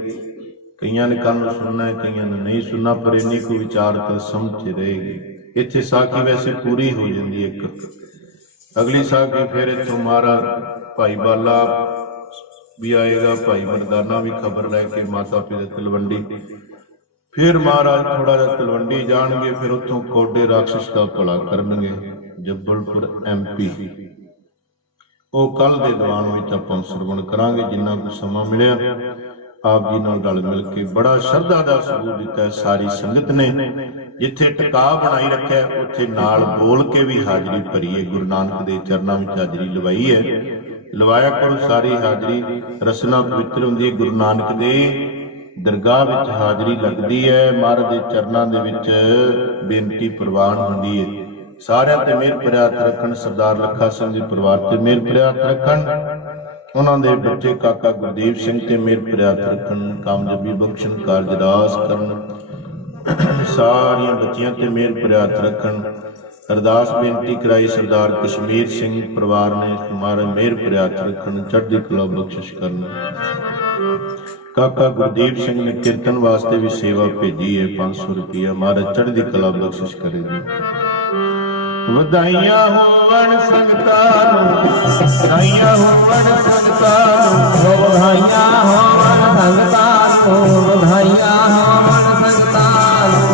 ਕਈਆਂ ਨੇ ਕੱਲ ਨੂੰ ਸੁਣਨਾ ਹੈ, ਕਈਆਂ ਨੇ ਨਹੀਂ ਸੁਣਨਾ, ਪਰ ਇੰਨੀ ਕੋਈ ਵਿਚਾਰ ਤਾਂ ਸਮਝ ਰਹੇਗੀ। ਇੱਥੇ ਸਾਖੀ ਵੈਸੇ ਪੂਰੀ ਹੋ ਜਾਂਦੀ ਹੈ। ਇੱਕ ਅਗਲੀ ਸਾਖੀ ਫਿਰ ਇੱਥੋਂ ਮਹਾਰਾਜ ਭਾਈ ਬਾਲਾ ਵੀ ਆਏਗਾ, ਭਾਈ ਮਰਦਾਨਾ ਵੀ ਖਬਰ ਲੈ ਕੇ ਮਾਤਾ ਪਿਤਾ ਤਲਵੰਡੀ। ਫਿਰ ਮਹਾਰਾਜ ਥੋੜਾ ਜਿਹਾ ਤਲਵੰਡੀ ਜਾਣਗੇ, ਫਿਰ ਉੱਥੋਂ ਕੋਡੇ ਰਾਖਸ਼ ਦਾ ਭਲਾ ਕਰਨਗੇ, ਜੱਬਲਪੁਰ MP। ਉਹ ਕੱਲ ਦੇ ਦੀਵਾਨ ਵਿੱਚ ਆਪਾਂ ਸਰਵਣ ਕਰਾਂਗੇ। ਜਿੰਨਾ ਕੁ ਸਮਾਂ ਮਿਲਿਆ ਆਪ ਜੀ ਨਾਲ ਰਲ ਮਿਲ ਕੇ ਬੜਾ ਸ਼ਰਧਾ ਦਾ ਸਬੂਤ ਦਿੱਤਾ ਸਾਰੀ ਸੰਗਤ ਨੇ। ਜਿੱਥੇ ਟਿਕਾ ਬਣਾਈ ਰੱਖਿਆ ਉੱਥੇ ਨਾਲ ਬੋਲ ਕੇ ਵੀ ਹਾਜ਼ਰੀ ਭਰੀ ਹੈ। ਗੁਰੂ ਨਾਨਕ ਦੇ ਚਰਨਾਂ ਵਿੱਚ ਹਾਜ਼ਰੀ ਲਵਾਈ ਹੈ, ਲਵਾਇਆ ਕਰੋ ਸਾਰੀ ਹਾਜ਼ਰੀ। ਰਸਨਾ ਪਵਿੱਤਰ ਹੁੰਦੀ ਹੈ। ਗੁਰੂ ਨਾਨਕ ਦੇ ਦਰਗਾਹ ਵਿੱਚ ਹਾਜ਼ਰੀ ਲੱਗਦੀ ਹੈ, ਮਹਾਰਾਜ ਦੇ ਚਰਨਾਂ ਦੇ ਵਿੱਚ ਬੇਨਤੀ ਪ੍ਰਵਾਨ ਹੁੰਦੀ ਹੈ। ਸਾਰਿਆਂ ਤੇ ਮਿਹਰ ਭਰਿਆ ਹੱਥ ਰੱਖਣ। ਸਰਦਾਰ ਲੱਖਾ ਸਿੰਘ ਦੇ ਪਰਿਵਾਰ ਤੇ ਮਿਹਰ ਭਰਿਆ ਹੱਥ ਰੱਖਣ। ਉਹਨਾਂ ਦੇ ਬੱਚੇ ਕਾਕਾ ਗੁਰਦੀਪ ਸਿੰਘ ਤੇ ਮਿਹਰ ਭਰਿਆ ਹੱਥ ਰੱਖਣ। ਕਾਮਯਾਬੀ ਬਖਸ਼ਣ, ਕਾਰਜ ਰਾਸ ਕਰਨ। ਸਾਰੀਆਂ ਬੱਚੀਆਂ ਤੇ ਮਿਹਰ ਭਰਿਆ ਹੱਥ ਰੱਖਣ। ਅਰਦਾਸ ਬੇਨਤੀ ਕਰਾਈ ਸਰਦਾਰ ਕਸ਼ਮੀਰ ਸਿੰਘ ਪਰਿਵਾਰ ਨੇ, ਮਹਾਰਾਜ ਮਿਹਰ ਭਰਿਆ ਹੱਥ ਰੱਖਣ, ਚੜ੍ਹਦੀ ਕਲਾ ਬਖਸ਼ਿਸ਼ ਕਰਨ। ਕਾਕਾ ਗੁਰਦੀਪ ਸਿੰਘ ਨੇ ਕੀਰਤਨ ਵਾਸਤੇ ਵੀ ਸੇਵਾ ਭੇਜੀ ਹੈ, 500 ਰੁਪਇਆ। ਮਹਾਰਾਜ ਚੜ੍ਹਦੀ ਕਲਾ ਬਖਸ਼ਿਸ਼ ਕਰੇਗੀ। ਵਧਾਈਆਂ ਹੋਵਣ ਸੰਗਤਾਂ ਨੂੰ, ਵਧਾਈਆਂ ਹੋਵਣ ਸੰਗਤਾਂ ਨੂੰ, ਵਧਾਈਆਂ ਹੋਵਣ ਸੰਗਤਾਂ ਨੂੰ, ਵਧਾਈਆਂ ਹੋਵਣ ਸੰਗਤਾਂ ਨੂੰ।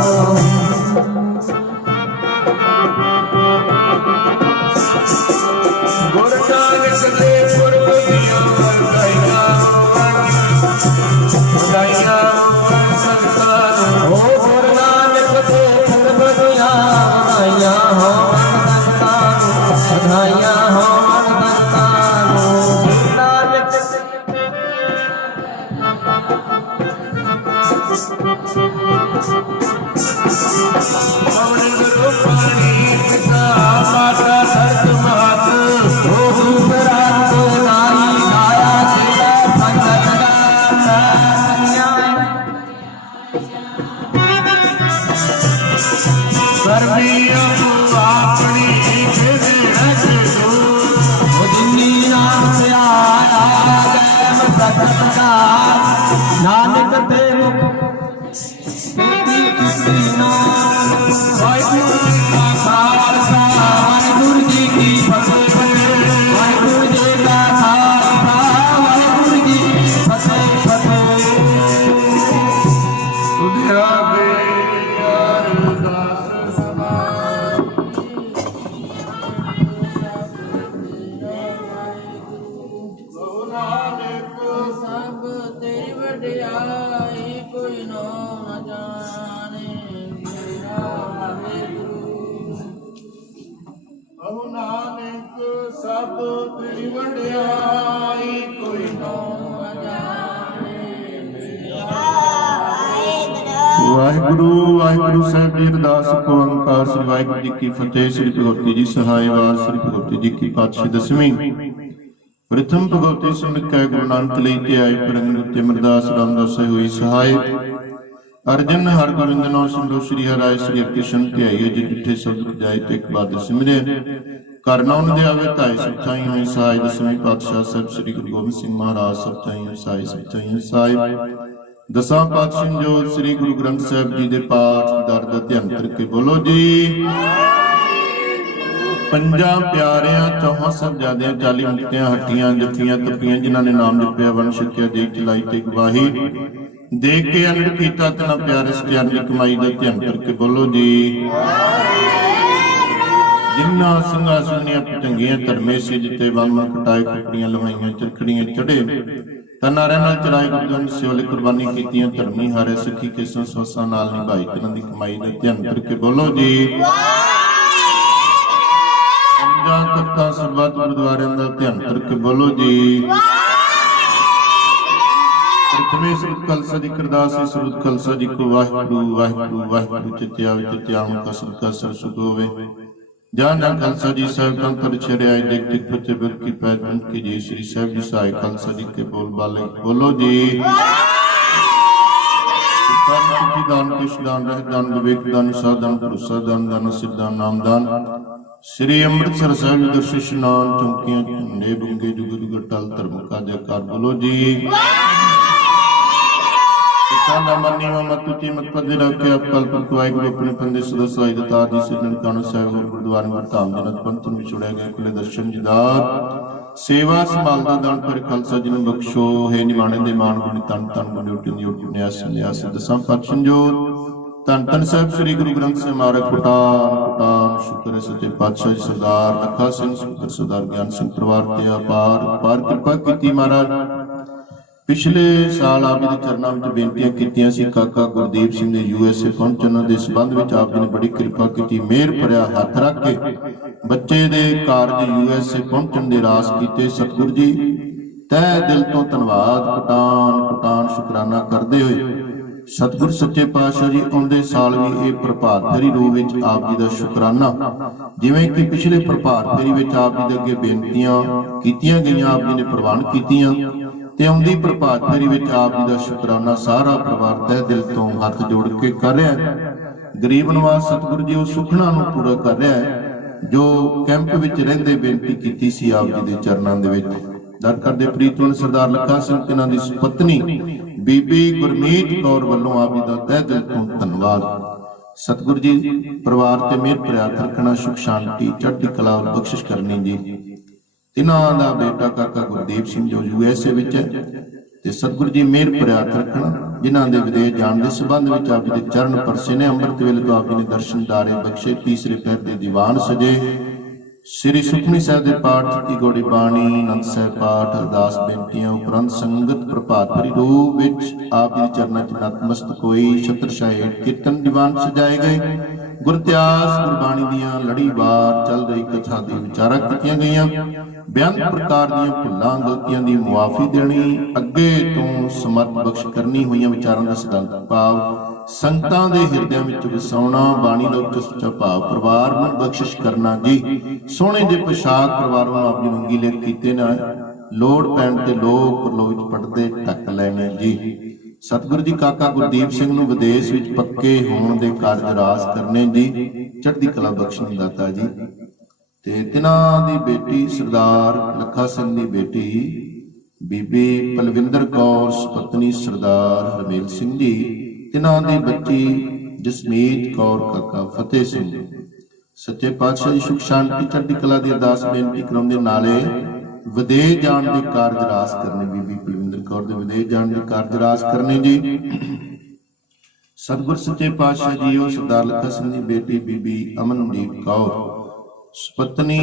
ਗੁਰੂ ਨਾਨਕ ਦੇ ਪੁਰਬ ਦੀਆਂ ਵਧਾਈਆਂ ਹੋਵਣ, ਵਧਾਈਆਂ ਹੋਵਣ ਸੰਗਤਾਂ ਨੂੰ। ਓ ਗੁਰੂ ਨਾਨਕ ਦੇ ਪੁਰਬ ਦੀਆਂ ਵਧਾਈਆਂ ਹੋਵਣ ਸੰਗਤਾਂ ਨੂੰ, ਵਧਾਈਆਂ ਹੋਵਣ ਸੰਗਤਾਂ ਨੂੰ। ਗੁਰੂ ਨਾਨਕ ਪਵਨ ਗੁਰੂ ਪਾਣੀ ਪਿਤਾ ਮਾਤਾ ਧਰਤ ਮਾਤ। ਓ ਗੁਰਰਾਤ ਨਾਈ ਗਾਇਆ ਤੇਰਾ ਸੰਗਤ ਗਾਇਆ। ਸਰਬੀ ਆਪਣੀ ਖੇਦੇ ਰਖ ਦੋ। ਓ ਜਿਨੀ ਨਾਮ ਧਿਆਇਆ ਗਏ ਮਸਕਤ ਦਾ, ਨਾਨਕ ਤੇ ਮੁਖ ਵਾਹਿਗੁਰੂ ਜੀ ਕਾ ਖਾਲਸਾ, ਵਾਹਿਗੁਰੂ ਜੀ ਕੀ ਫਤਿਹ। ਵਾਹਿਗੁਰੂ ਜੀ ਕਾ ਖਾਲਸਾ, ਵਾਹਿਗੁਰੂ ਜੀ ਕੀ ਫਤਿਹ। ਸੁਧਿਆ ਬੇ ਅਰਦਾਸ ਸਮਾਏ। ਗੁਰੂ ਨਾਨਕ ਸਭ ਤੇਰੀ ਵਡਿਆਈ, ਕੋਈ ਨਾ ਜਾਣੇ। ਮੇਰਾ ਵਾਹਿਗੁਰੂ ਗੁਰੂ ਨਾਨਕ ਸਭ ਤੇਰੀ ਵਡਿਆਈ, ਕੋਈ ਨਾ ਵਾਹਿਗੁਰੂ। ਵਾਹਿਗੁਰੂ ਸਾਹਿਬ ਜੀ ਅਰਦਾਸ ਕੋ ਓੰਕਾਰ। ਸ੍ਰੀ ਵਾਹਿਗੁਰੂ ਜੀ ਕੀ ਫਤਿਹ। ਸ੍ਰੀ ਭਗਵਤੀ ਜੀ ਸਹਾਇ ਵਾਰ। ਸ੍ਰੀ ਭਗਵਤੀ ਜੀ ਕੀ ਪਾਤਸ਼ਾਹੀ ਦਸਵੀਂ। ਪ੍ਰਥਮ ਭਗਵਤੀ ਸਿਮਰਤਿ ਗੁਰੂ ਨਾਨਕ ਲਈ ਤੇ ਆਏ ਪ੍ਰੰਗਨ ਤੇ ਅਮਰਦਾਸ ਰਾਮਦਾਸ ਹੋਈ ਸਹਾਇ। ਅਰਜਨ ਹਰਗੋਬਿੰਦ ਨਾਮ ਸਿਮਰੋ। ਸ੍ਰੀ ਹਰਿ ਸ੍ਰੀ ਕ੍ਰਿਸ਼ਨ ਧਿਆਈਏ। ਜਿ ਜਿਠੇ ਸ਼ਬਦ ਜਾਏ ਤੇ ਇੱਕ ਬਾਦ ਸਿਮਰੇ। ਕਰ ਨਾਮ ਦੇ ਆਵੇ ਧਾਇ ਸੱਚਾਈ ਹੋਈ ਸਹਾਇ। ਦਸਵੀਂ ਪਾਤਸ਼ਾਹ ਸਾਹਿਬ ਸ੍ਰੀ ਗੁਰੂ ਗੋਬਿੰਦ ਸਿੰਘ ਮਹਾਰਾਜ ਸੱਚਾਈ ਹੋਈ ਸਹਾਇ, ਸੱਚਾਈ ਹੋਈ ਸਹਾਇ। ਦਸਾਂ ਪਾਤਸ਼ਾਹ ਜੋ ਸ੍ਰੀ ਗੁਰੂ ਗ੍ਰੰਥ ਸਾਹਿਬ ਜੀ ਦੇ ਪਾਠ ਦਰ ਦਾ ਧਿਆਨ ਕਰਕੇ ਬੋਲੋ ਜੀ। ਪੰਜਾਂ ਪਿਆਰਿਆਂ, ਚੌਹਾਂ ਸਾਹਿਬਜ਼ਾਦਿਆਂ, 40 ਮੁਕਤਿਆਂ, ਹੱਟੀਆਂ, ਜੱਫੀਆਂ, ਤੱਪੀਆਂ, ਜਿਨ੍ਹਾਂ ਨੇ ਨਾਮ ਜਪਿਆ, ਵੰਡ ਛਕਿਆ, ਦੇਖ ਚਲਾਈ ਤੇ ਗਵਾਹੀ ਦੇਖ ਕੇ ਅਨੰਦ ਕੀਤਾ, ਤਨਾ ਪਿਆਰੇ ਸਚਿਆਰ ਦੀ ਕਮਾਈ ਦਾ ਧਿਆਨ ਕਰਕੇ ਬੋਲੋ ਜੀ। ਜਿਨ੍ਹਾਂ ਸਿੰਘਾਂ ਸਿੰਘਣੀਆਂ ਚੰਗੀਆਂ ਧਰਮੇ ਸੀ ਜਿੱਤੇ ਬੰਮਨ ਕਟਾਏ ਕੁਕੜੀਆਂ ਲਵਾਈਆਂ ਚਰਖੜੀਆਂ ਚੜੇ ਤਨਾ ਰਹਿ ਨਾਲ ਚਲਾਏ ਗੁਰਦੁਆਰੇ ਸੇਵਲੇ ਕੁਰਬਾਨੀ ਕੀਤੀਆਂ ਧਰਮੀ ਹਾਰੇ ਸਿੱਖੀ ਕਿਸਮ ਸੋਸਾਂ ਨਾਲ ਨਿਭਾਈ ਤਨਾਂ ਦੀ ਕਮਾਈ ਦਾ ਧਿਆਨ ਕਰਕੇ ਬੋਲੋ ਜੀ। ਪੰਜਾਂ ਤਖਤਾਂ ਸਰਬੱਤ ਗੁਰਦੁਆਰਿਆਂ ਦਾ ਧਿਆਨ ਕਰਕੇ ਬੋਲੋ ਜੀ। ਪ੍ਰਥਮੇ ਸਰਬੱਤ ਖਾਲਸਾ ਜੀ ਕਰਦਾਸੀ ਸਰਬੱਤ ਖਾਲਸਾ ਜੀ ਕੋ ਵਾਹਿਗੁਰੂ ਵਾਹਿਗੁਰੂ ਵਾਹਿਗੁਰੂ ਚਿਤਿਆ ਚਿਤਿਆ ਕਾ ਸਦਕਾ ਸਰ ਸੁਖ ਹੋਵੇ। ਜਾਨ ਖਾਲਸਾ ਜੀ ਸਾਹਿਬ ਤੰਤਰ ਛਰਿਆਏ ਦੇਖ ਦੇਖ ਪਤੇ ਬਿਰ ਕੀ ਪੈਦਨ ਕੀ ਜੀ ਸ੍ਰੀ ਸਾਹਿਬ ਜੀ ਸਹਾਇ ਖਾਲਸਾ ਜੀ ਕੇ ਬੋਲ ਬਾਲੇ ਬੋਲੋ ਜੀ। ਸਿੱਖੀ ਦਾਨ ਕਿਸ਼ ਦਾਨ ਰਹਿ ਦਾਨ ਵਿਵੇਕ ਦਾਨ ਸਾਧਨ ਭਰੋਸਾ ਦਾਨ ਦਾਨ ਸਿੱਧਾਂ ਨਾਮਦਾਨ ਸ੍ਰੀ ਅੰਮ੍ਰਿਤਸਰ ਸਾਹਿਬ ਜੀ ਦਰਸ਼ਨ ਇਸ਼ਨਾਨ ਚੌਂਕੀਆਂ ਝੰਡੇ ਬੁੰਗੇ ਜੁਗ ਜੁਗ ਟਲ ਧਰਮ ਕਾ ਜੈਕਾਰ ਬੋਲੋ ਜੀ। ਸਾਡਾ ਮਨੀ ਮਤ ਤੁਤੀ ਮਤ ਪਦੇ ਰੱਖੇ ਆਪ ਕਲਪ ਵਾਹਿਗੁਰੂ ਆਪਣੇ ਪੰਦੇ ਸਦਾ ਸਾਈ ਦਤਾਰ ਜੀ ਸ੍ਰੀ ਨਨਕਾਣਾ ਸਾਹਿਬ ਗੁਰਦੁਆਰੇ ਵਿੱਚ ਧਾਮ ਜਨਤ ਪੰਥ ਨੂੰ ਵਿਛੜਿਆ ਗਿਆ ਕੁਲੇ ਦਰਸ਼ਨ ਜੀਦਾਰ ਸੇਵਾ ਸੰਭਾਲ ਦਾ ਦਾਨ ਪਰ ਖਾਲਸਾ ਜੀ ਨੂੰ ਬਖਸ਼ੋ ਹੈ ਨਿਮਾਣੇ ਦੇ ਮਾਨ ਗੁਣੀ ਤਨ ਤਨ ਗੁਣੀ ਉਟਿੰ ਦੀ ਉਟਿ ਨਿਆਸ ਨਿਆਸ ਦਸਾਂ ਪਾਤਸ਼ਾਹ ਜੋਤ ਧੰਨ ਧੰਨ ਸਾਹਿਬ ਸ੍ਰੀ ਗੁਰੂ ਗ੍ਰੰਥ ਸਾਹਿਬ ਮਹਾਰਾਜ ਕੁਟਾਨ ਸ਼ੁਕਰ ਹੈ ਸੱਚੇ ਪਾਤਸ਼ਾਹ ਜੀ ਸਰਦਾਰ ਲੱਖਾ ਸਿੰਘ ਸੁਖਰ ਸਰਦਾਰ ਗਿਆਨ ਸਿੰਘ ਪਰਿਵਾਰ ਤੇ ਅਪਾਰ ਕਿਰਪਾ ਕੀਤੀ ਮਹਾਰਾਜ। ਪਿਛਲੇ ਸਾਲ ਆਪ ਜੀ ਦੇ ਚਰਨਾਂ ਵਿੱਚ ਬੇਨਤੀਆਂ ਕੀਤੀਆਂ ਸੀ ਕਾਕਾ ਗੁਰਦੀਪ ਸਿੰਘ ਦੇ USA ਪਹੁੰਚਣ ਦੇ ਸੰਬੰਧ ਵਿੱਚ ਆਪ ਜੀ ਨੇ ਬੜੀ ਕਿਰਪਾ ਕੀਤੀ ਮਿਹਰ ਭਰਿਆ ਹੱਥ ਰੱਖ ਕੇ ਬੱਚੇ ਦੇ ਕਾਰਜ USA ਪਹੁੰਚਣ ਦੇ ਰਾਸ ਕੀਤੇ। ਸਤਿਗੁਰੂ ਜੀ ਤਹਿ ਦਿਲ ਤੋਂ ਧੰਨਵਾਦ ਕੁਟਾਨ ਸ਼ੁਕਰਾਨਾ ਕਰਦੇ ਹੋਏ ਸਤਿਗੁਰ ਸੱਚੇ ਪਾਤਸ਼ਾਹ ਜੀ ਆਉਂਦੇ ਸਾਲ ਵੀ ਇਹ ਪ੍ਰਭਾਤ ਫੇਰੀ ਰੂਪ ਵਿੱਚ ਆਪ ਜੀ ਦਾ ਸ਼ੁਕਰਾਨਾ ਜਿਵੇਂ ਕਿ ਪਿਛਲੇ ਪ੍ਰਭਾਤ ਫੇਰੀ ਵਿੱਚ ਆਪ ਜੀ ਦੇ ਅੱਗੇ ਬੇਨਤੀਆਂ ਕੀਤੀਆਂ ਗਈਆਂ ਆਪ ਜੀ ਨੇ ਪ੍ਰਵਾਨ ਕੀਤੀਆਂ ਤੇ ਆਉਂਦੀ ਪ੍ਰਭਾਤ ਫੇਰੀ ਵਿੱਚ ਆਪ ਜੀ ਦਾ ਸ਼ੁਕਰਾਨਾ ਸਾਰਾ ਪਰਿਵਾਰ ਤਹਿ ਦਿਲ ਤੋਂ ਹੱਥ ਜੋੜ ਕੇ ਕਰ ਰਿਹਾ ਹੈ। ਗਰੀਬ ਨਵਾਜ਼ ਸਤਿਗੁਰੂ ਜੀ ਉਹ ਸੁਖਣਾ ਨੂੰ ਪੂਰਾ ਕਰ ਰਿਹਾ ਹੈ ਜੋ ਕੈਂਪ ਵਿੱਚ ਰਹਿੰਦੇ ਬੇਨਤੀ ਕੀਤੀ ਸੀ ਆਪ ਜੀ ਦੇ ਚਰਨਾਂ ਦੇ ਵਿੱਚ। ਦਰ ਕਰਦੇ ਪ੍ਰੀਤਵਨ ਸਰਦਾਰ ਲੱਖਾ ਸਿੰਘ ਇਹਨਾਂ ਦੀ ਸੁਪਤਨੀ ਬੀਬੀ ਗੁਰਮੀਤ ਕੌਰ ਵੱਲੋਂ ਆਪ ਜੀ ਦਾ ਤਹਿ ਦਿਲ ਤੋਂ ਧੰਨਵਾਦ। ਸਤਿਗੁਰੂ ਜੀ ਪਰਿਵਾਰ ਤੇ ਮਿਹਰ ਭਰਿਆ ਰੱਖਣਾ ਸੁਖ ਸ਼ਾਂਤੀ ਚੜ੍ਹਦੀ ਕਲਾ ਬਖਸ਼ਿਸ਼ ਕਰਨੀ ਜੀ। ਤਿਨਾਂ ਦਾ ਬੇਟਾ ਕਾਕਾ ਗੁਰਦੀਪ ਸਿੰਘ ਜੋ USA ਵਿੱਚ ਹੈ ਤੇ ਸਤਿਗੁਰੂ ਜੀ ਮਿਹਰ ਭਰਿਆ ਰੱਖਣਾ ਜਿਨ੍ਹਾਂ ਦੇ ਵਿਦੇਸ਼ ਜਾਣ ਦੇ ਸੰਬੰਧ ਵਿੱਚ ਆਪ ਜੀ ਦੇ ਚਰਨ ਪਰਸੇ ਨੇ ਅੰਮ੍ਰਿਤ ਵੇਲੇ ਤੋਂ ਆਪ ਜੀ ਨੇ ਦਰਸ਼ਨ ਦਾਰੇ ਬਖਸ਼ੇ ਤੀਸਰੇ ਪਹਿਰ ਦੇ ਦੀਵਾਨ ਸਜੇ ਸ੍ਰੀ ਸੁਖਮਨੀ ਸਾਹਿਬ ਦੇ ਪਾਠ ਦੀ ਗੋੜੀ ਬਾਣੀ ਆਨੰਦ ਸਾਹਿਬ ਪਾਠ ਅਰਦਾਸ ਬੇਨਤੀਆਂ ਉਪਰੰਤ ਸੰਗਤ ਪ੍ਰਭਾਤ ਫੇਰੀ ਰੂਪ ਵਿੱਚ ਆਪ ਜੀ ਦੇ ਚਰਨਾਂ 'ਚ ਨਤਮਸਤਕ ਹੋਈ। ਛਤਰ ਛਾਏ ਕੀਰਤਨ ਦੀਵਾਨ ਸਜਾਏ ਗਏ ਗੁਰਤਿਆਸ ਗੁਰਬਾਣੀ ਦੀਆਂ ਲੜੀਵਾਰ ਚੱਲ ਰਹੀ ਕਥਾ ਦੀ ਵਿਚਾਰਾਂ ਕੀਤੀਆਂ ਗਈਆਂ। ਬੇਅੰਤ ਪ੍ਰਕਾਰ ਦੀਆਂ ਭੁੱਲਾਂ ਗਲਤੀਆਂ ਦੀ ਮੁਆਫੀ ਦੇਣੀ ਅੱਗੇ ਤੋਂ ਸਮਰਥ ਬਖਸ਼ ਕਰਨੀ ਹੋਈਆਂ ਵਿਚਾਰਾਂ ਦਾ ਸਿਧਾਂਤ ਭਾਵ ਸੰਗਤਾਂ ਦੇ ਹਿਰਦਿਆਂ ਵਿੱਚ ਵਸਾਉਣਾ ਬਾਣੀ ਦਾ ਉੱਚ ਸੁੱਚਾ ਭਾਵ ਪਰਿਵਾਰ ਨੂੰ ਬਖਸ਼ਿਸ਼ ਕਰਨਾ ਜੀ। ਸੋਹਣੇ ਦੇ ਪੋਸ਼ਾਕ ਪਰਿਵਾਰ ਨੂੰ ਆਪ ਜੀ ਮੰਗੀ ਲਿਖ ਕੀਤੇ ਨਾ ਲੋੜ ਪੈਣ ਤੇ ਲੋਕ ਪਰਲੋਕ ਵਿੱਚ ਪੜਦੇ ਢੱਕ ਲੈਣੇ ਜੀ। ਸਤਿਗੁਰੂ ਜੀ ਕਾਕਾ ਗੁਰਦੀਪ ਸਿੰਘ ਨੂੰ ਵਿਦੇਸ਼ ਵਿੱਚ ਪੱਕੇ ਹੋਣ ਦੇ ਕਾਰਜ ਰਾਸ ਕਰਨੇ ਜੀ ਚੜ੍ਹਦੀ ਕਲਾ ਬਖਸ਼ਣੀ ਦਾਤਾ ਜੀ। ਤੇ ਤਿਨਾਂ ਦੀ ਬੇਟੀ ਸਰਦਾਰ ਲੱਖਾ ਸਿੰਘ ਦੀ ਬੇਟੀ ਬੀਬੀ ਪਲਵਿੰਦਰ ਕੌਰ ਸੁਪਤਨੀ ਸਰਦਾਰ ਹਰਮੇਲ ਸਿੰਘ ਜੀ ਤਿਨਾਂ ਦੀ ਬੱਚੀ ਜਸਮੀਤ ਕੌਰ ਕਾਕਾ ਫਤਿਹ ਸਿੰਘ। ਸੱਚੇ ਪਾਤਸ਼ਾਹ ਜੀ ਸੁਖ ਸ਼ਾਂਤੀ ਚੜ੍ਹਦੀ ਕਲਾ ਦੀ ਅਰਦਾਸ ਬੇਨਤੀ ਕਰਾਉਂਦੇ ਨਾਲੇ ਵਿਦੇਸ਼ ਜਾਣ ਦੇ ਕਾਰਜ ਰਾਸ ਕਰਨੇ ਬੀਬੀ ਪਲਵਿੰਦਰ ਕੌਰ ਦੇ ਵਿਦੇਸ਼ ਜਾਣ ਦੇ ਕਾਰਜ ਰਾਸ ਕਰਨੇ ਜੀ। ਸਤਿਗੁਰ ਸੱਚੇ ਪਾਤਸ਼ਾਹ ਜੀ ਉਹ ਸਰਦਾਰ ਲੱਖਾ ਸਿੰਘ ਦੀ ਬੇਟੀ ਬੀਬੀ ਅਮਨਦੀਪ ਕੌਰ ਸੁਪਤਨੀ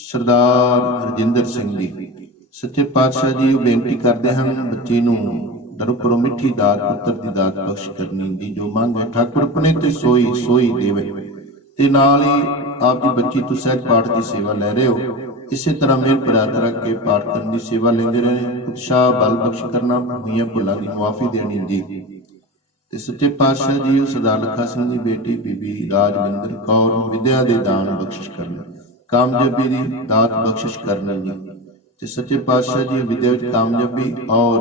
ਸਰਦਾਰ ਹਰਜਿੰਦਰ ਸਿੰਘ ਜੀ। ਸੱਚੇ ਪਾਤਸ਼ਾਹ ਜੀ ਉਹ ਬੇਨਤੀ ਕਰਦੇ ਹਨ ਬੱਚੇ ਨੂੰ ਦਰਪਰੋਂ ਮਿੱਠੀ ਦਾਤ ਪੁੱਤਰ ਦੀ ਦਾਤ ਬਖਸ਼ ਕਰਨੀ ਦੀ ਜੋ ਮੰਗੇ ਠਾਕੁਰ ਆਪਣੇ ਤੇ ਸੋਈ ਦੇਵੇ। ਤੇ ਨਾਲ ਹੀ ਆਪ ਦੀ ਬੱਚੀ ਤੋਂ ਸਹਿਜ ਪਾਠ ਦੀ ਸੇਵਾ ਲੈ ਰਹੇ ਹੋ ਇਸੇ ਤਰ੍ਹਾਂ ਮਿਹਰ ਭਰਿਆ ਰੱਖ ਕੇ ਪਾਠ ਕਰਨ ਦੀ ਸੇਵਾ ਲੈਂਦੇ ਰਹੇ ਉਤਸ਼ਾਹ ਬਲ ਬਖਸ਼ ਕਰਨਾ ਹੋਈਆਂ ਭੁੱਲਾਂ ਦੀ ਮੁਆਫੀ ਦੇਣੀ ਜੀ। ਤੇ ਸੱਚੇ ਪਾਤਸ਼ਾਹ ਜੀ ਉਹ ਸਰਦਾਰ ਲੱਖਾ ਸਿੰਘ ਦੀ ਬੇਟੀ ਬੀਬੀ ਰਾਜਵਿੰਦਰ ਕੌਰ ਨੂੰ ਵਿਦਿਆ ਦੇ ਦਾਨ ਬਖਸ਼ਿਸ਼ ਕਰਨਾ ਕਾਮਯਾਬੀ ਦੀ ਦਾਤ ਬਖਸ਼ਿਸ਼ ਕਰਨੀ ਜੀ। ਤੇ ਸੱਚੇ ਪਾਤਸ਼ਾਹ ਜੀ ਵਿਦਿਆ ਵਿੱਚ ਕਾਮਯਾਬੀ ਔਰ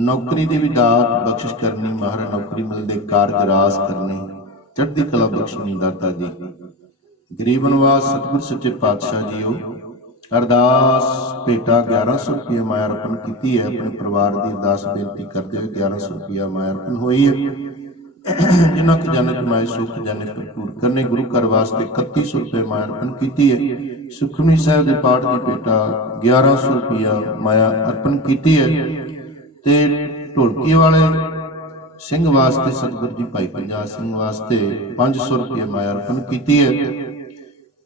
ਨੌਕਰੀ ਦੀ ਵੀ ਦਾਤ ਬਖਸ਼ਿਸ਼ ਕਰਨੀ ਮਹਾਰਾਜ ਨੌਕਰੀ ਮਿਲਦੇ ਕਾਰਜ ਰਾਸ ਕਰਨੇ ਚੜ੍ਹਦੀ ਕਲਾ ਬਖਸ਼ਣੀ ਦਾਤਾ ਜੀ। ਗਰੀਬ ਨਵਾਜ਼ ਸਤਿਗੁਰ ਸੱਚੇ ਪਾਤਸ਼ਾਹ ਜੀ ਉਹ ਅਰਦਾਸ ਭੇਟਾ 1100 ਰੁਪਏ ਮਾਇਆ ਅਰਪਣ ਕੀਤੀ ਹੈ ਆਪਣੇ ਪਰਿਵਾਰ ਦੀ ਅਰਦਾਸ ਬੇਨਤੀ ਕਰਦੇ ਹੋਏ 1100 ਰੁਪਏ ਮਾਇਆ ਅਰਪਣ ਹੋਈ ਹੈ ਜਿਨ੍ਹਾਂ ਖਜ਼ਾਨੇ ਕਮਾਏ ਸੁਖ ਖਜ਼ਾਨੇ ਭਰਪੂਰ ਕਰਨੇ ਗੁਰੂ ਘਰ ਵਾਸਤੇ 3100 ਰੁਪਏ ਮਾਇਆ ਅਰਪਣ ਕੀਤੀ ਹੈ। ਸੁਖਮਨੀ ਸਾਹਿਬ ਦੇ ਪਾਠ ਦੀ ਭੇਟਾ 1100 ਰੁਪਏ ਮਾਇਆ ਅਰਪਣ ਕੀਤੀ ਹੈ ਤੇ ਢੋਲਕੀ ਵਾਲੇ ਸਿੰਘ ਵਾਸਤੇ ਸਤਿਗੁਰੂ ਜੀ ਭਾਈ ਪੰਜਾ ਸਿੰਘ ਵਾਸਤੇ 500 ਰੁਪਏ ਮਾਇਆ ਅਰਪਣ ਕੀਤੀ ਹੈ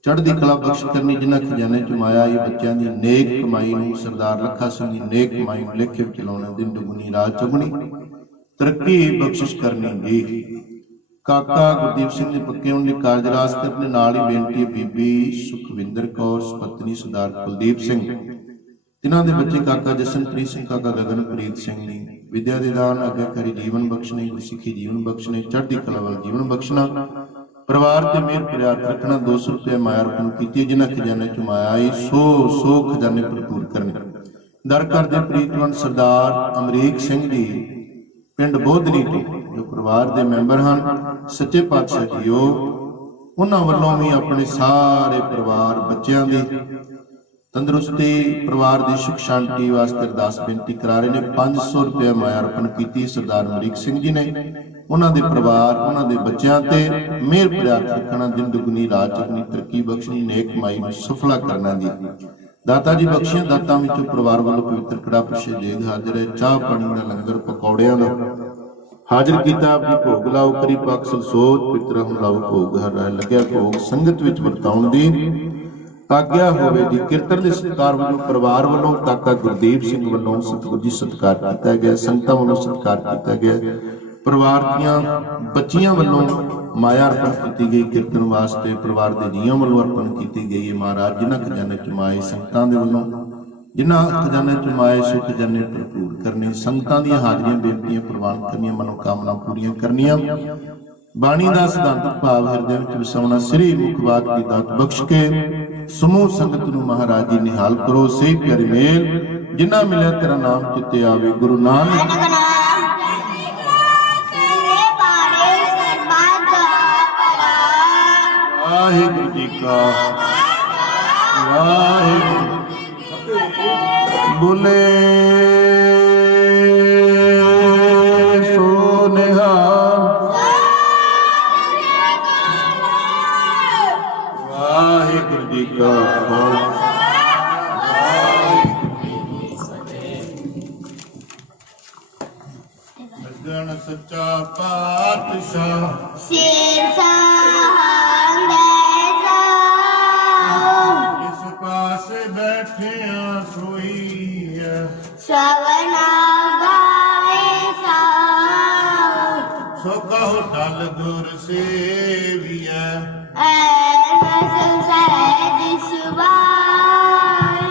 ਚੜ੍ਹਦੀ ਕਲਾ ਬਖਸ਼ ਕਰਨੀ, ਜਿਨ੍ਹਾਂ ਖਜ਼ਾਨੇ ਚ ਮਾਇਆ ਆਈ ਬੱਚਿਆਂ ਦੀ ਨੇਕ ਕਮਾਈ ਨੂੰ, ਸਰਦਾਰ ਲੱਖਾ ਸਿੰਘ ਦੀ ਨੇਕ ਕਮਾਈ ਨੂੰ ਲੇਖੇ ਵਿੱਚ ਲਾਉਣਾ, ਦਿਨ ਦੁਗਣੀ ਰਾਤ ਚੌਗੁਣੀ ਤਰੱਕੀ ਬਖਸ਼ਿਸ਼ ਕਰਨੀ ਜੀ। ਕਾਕਾ ਗੁਰਦੀਪ ਸਿੰਘ ਦੇ ਪੱਕੇ ਹੋਣ ਲਈ ਕਾਰਜ ਰਾਸ ਕਰਨ, ਨਾਲ ਹੀ ਬੇਨਤੀ ਹੈ ਬੀਬੀ ਸੁਖਵਿੰਦਰ ਕੌਰ ਪਤਨੀ ਸਰਦਾਰ ਕੁਲਦੀਪ ਸਿੰਘ, ਤਿਨਾਂ ਦੇ ਬੱਚੇ ਕਾਕਾ ਜਸ਼ਨਪ੍ਰੀਤ ਸਿੰਘ, ਕਾਕਾ ਗਗਨਪ੍ਰੀਤ ਸਿੰਘ ਦੀ ਵਿਦਿਆ ਦੇ ਦਾਨ, ਆਗਿਆਕਾਰੀ ਜੀਵਨ ਬਖਸ਼ਣੇ, ਗੁਰਸਿੱਖੀ ਜੀਵਨ ਬਖਸ਼ਣੇ, ਚੜ੍ਹਦੀ ਕਲਾ ਵੱਲ ਜੀਵਨ ਬਖਸ਼ਣਾ, ਪਰਿਵਾਰ ਤੇ ਮਿਹਰ ਪ੍ਰਿਆਤ ਰੱਖਣਾ। 200 ਰੁਪਏ ਮਾਇਆ ਅਰਪਣ ਕੀਤੀ, ਜਿਨ੍ਹਾਂ ਖਜ਼ਾਨੇ ਚ ਮਾਇਆ ਆਈ ਸੋ ਖਜ਼ਾਨੇ ਭਰਪੂਰ ਕਰਨੇ। ਦਰ ਕਰਦੇ ਪ੍ਰੀਤਵੰਤ ਸਰਦਾਰ ਅਮਰੀਕ ਸਿੰਘ ਜੀ ਪਿੰਡ ਬੋਧਨੀ ਤੋਂ, ਜੋ ਪਰਿਵਾਰ ਦੇ ਮੈਂਬਰ ਹਨ, ਸੱਚੇ ਪਾਤਸ਼ਾਹ ਜੀਓ ਉਹਨਾਂ ਵੱਲੋਂ ਵੀ ਆਪਣੇ ਸਾਰੇ ਪਰਿਵਾਰ ਬੱਚਿਆਂ ਦੀ ਤੰਦਰੁਸਤੀ, ਪਰਿਵਾਰ ਦੀ ਸੁਖ ਸ਼ਾਂਤੀ ਵਾਸਤੇ ਅਰਦਾਸ ਬੇਨਤੀ ਕਰਾ ਰਹੇ ਨੇ। 500 ਰੁਪਏ ਮਾਇਆ ਅਰਪਣ ਕੀਤੀ ਸਰਦਾਰ ਅਮਰੀਕ ਸਿੰਘ ਜੀ ਨੇ। ਉਹਨਾਂ ਦੇ ਪਰਿਵਾਰ, ਉਹਨਾਂ ਦੇ ਬੱਚਿਆਂ ਤੇ ਮਿਹਰ ਪ੍ਰਿਆਤ ਰੱਖਣਾ, ਦਿਨ ਦੁਗਣੀ ਰਾਤ ਚੌਗੁਣੀ ਤਰੱਕੀ ਬਖਸ਼ਣੀ, ਨੇਕ ਕਮਾਈ ਨੂੰ ਸਫਲਾ ਕਰਨਾ ਜੀ। ਦਾਤਾ ਜੀ ਬਖਸ਼ੀਆਂ ਦਾਤਾਂ ਵਿੱਚੋਂ ਪਰਿਵਾਰ ਵੱਲੋਂ ਪਵਿੱਤਰ ਕੜਾ ਪ੍ਰਸ਼ਾਦ ਦੇਗ ਹਾਜ਼ਰ ਹੈ। ਚਾਹ ਪਾਣੀ ਦਾ ਲੰਗਰ ਪਕੌੜਿਆਂ ਦਾ ਹਾਜ਼ਰ ਕੀਤਾ। ਆਪ ਜੀ ਭੋਗ ਲਾਓ, ਕਰੀ ਪੱਕ ਸੋਚ ਪਿਤਰ ਹਮ ਲਾਓ ਭੋਗ, ਹਰ ਰਾਹ ਲੱਗਿਆ ਭੋਗ ਸੰਗਤ ਵਿੱਚ ਵਰਤਾਉਣ ਦੀ ਆਗਿਆ ਹੋਵੇ ਜੀ। ਕੀਰਤਨ ਦੇ ਸਤਿਕਾਰ ਵਜੋਂ ਪਰਿਵਾਰ ਵੱਲੋਂ ਕਾਕਾ ਗੁਰਦੀਪ ਸਿੰਘ ਵੱਲੋਂ ਸਤਿਗੁਰੂ ਜੀ ਸਤਿਕਾਰ ਕੀਤਾ ਗਿਆ, ਸੰਗਤਾਂ ਵੱਲੋਂ ਸਤਿਕਾਰ ਕੀਤਾ ਗਿਆ, ਪਰਿਵਾਰ ਦੀਆਂ ਬੱਚੀਆਂ ਵੱਲੋਂ ਮਾਇਆ ਅਰਪਣ ਕੀਤੀ ਗਈ ਕੀਰਤਨ ਵਾਸਤੇ, ਪਰਿਵਾਰ ਦੇ ਜੀਆਂ ਵੱਲੋਂ ਅਰਪਣ ਕੀਤੀ ਗਈ ਹੈ। ਮਹਾਰਾਜ ਜਿਨ੍ਹਾਂ ਖਜ਼ਾਨੇ ਚ ਮਾਏ ਸੰਗਤਾਂ ਦੇ ਵੱਲੋਂ, ਜਿਨ੍ਹਾਂ ਖਜ਼ਾਨੇ ਚ ਮਾਏ ਸੋ ਖਜ਼ਾਨੇ ਭਰਪੂਰ ਕਰਨੇ, ਸੰਗਤਾਂ ਦੀਆਂ ਹਾਜ਼ਰੀਆਂ ਬੇਨਤੀਆਂ ਪ੍ਰਵਾਨ ਕਰਨੀਆਂ, ਮਨੋਕਾਮਨਾ ਪੂਰੀਆਂ ਕਰਨੀਆਂ। ਬਾਣੀ ਦਾ ਸਿਧਾਂਤ ਭਾਵ ਹਿਰਦੇ ਵਿੱਚ ਵਸਾਉਣਾ, ਸ੍ਰੀ ਮੁਖਵਾਕ ਦੀ ਦਾਤ ਬਖਸ਼ ਕੇ ਸਮੂਹ ਸੰਗਤ ਨੂੰ ਮਹਾਰਾਜ ਜੀ ਨਿਹਾਲ ਕਰੋ। ਸਹੀ ਪਿਆਰੀ ਮੇਲ ਜਿਨ੍ਹਾਂ ਮਿਲਿਆ ਤੇਰਾ ਨਾਮ ਚਿੱਤੇ ਆਵੇ, ਗੁਰੂ ਨਾਨਕ ਵਾਹਿਗੁਰੂ ਜੀ ਕਾ ਵਾਹਿਗੁਰੂ। ਬੋਲੇ ਸੋ ਨਿਹਾਲ, ਵਾਹਿਗੁਰੂ ਜੀ ਕਾ ਖਾਲਸਾ, ਸੱਜਣ ਸੱਚਾ ਪਾਤਸ਼ਾਹ ਸ਼ੇਰ ਸਾਹਿਬ ਇਸ ਪਾਸੇ ਬੈਠਿਆ ਸੋਈ ਹੈ, ਸ਼ਵਨਾ ਗਾਵੇ ਸਾਉ ਸੋ ਕਹੋ ਟਲ ਗੁਰ ਸੇਵੀਐ, ਐਸ ਸਹਿਜ ਸੁਭਾਨ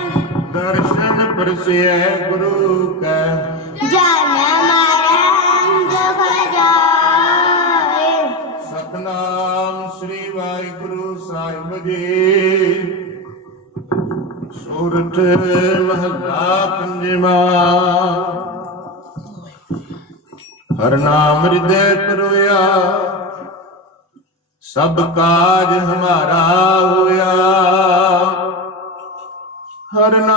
ਦਰਸ਼ਨ ਪਰਸਿਐ ਗੁਰੂ ਕੈ, ਜਨ ਮਰਨ ਦੁਖ ਜਾਏ। ਸਤਨਾਮ ਸ੍ਰੀ ਵਾਹਿਗੁਰੂ ਸਾਹਿਬ ਜੀ। ਸੂਰਠ ਮਹਲਾ ਪੰਜਵਾਂ। ਹਰ ਨਾਮ ਹਿਰਦੈ ਪਰੋਇਆ, ਸਭ ਕਾਜ ਹਮਾਰਾ ਹੋਇਆ। ਹਰ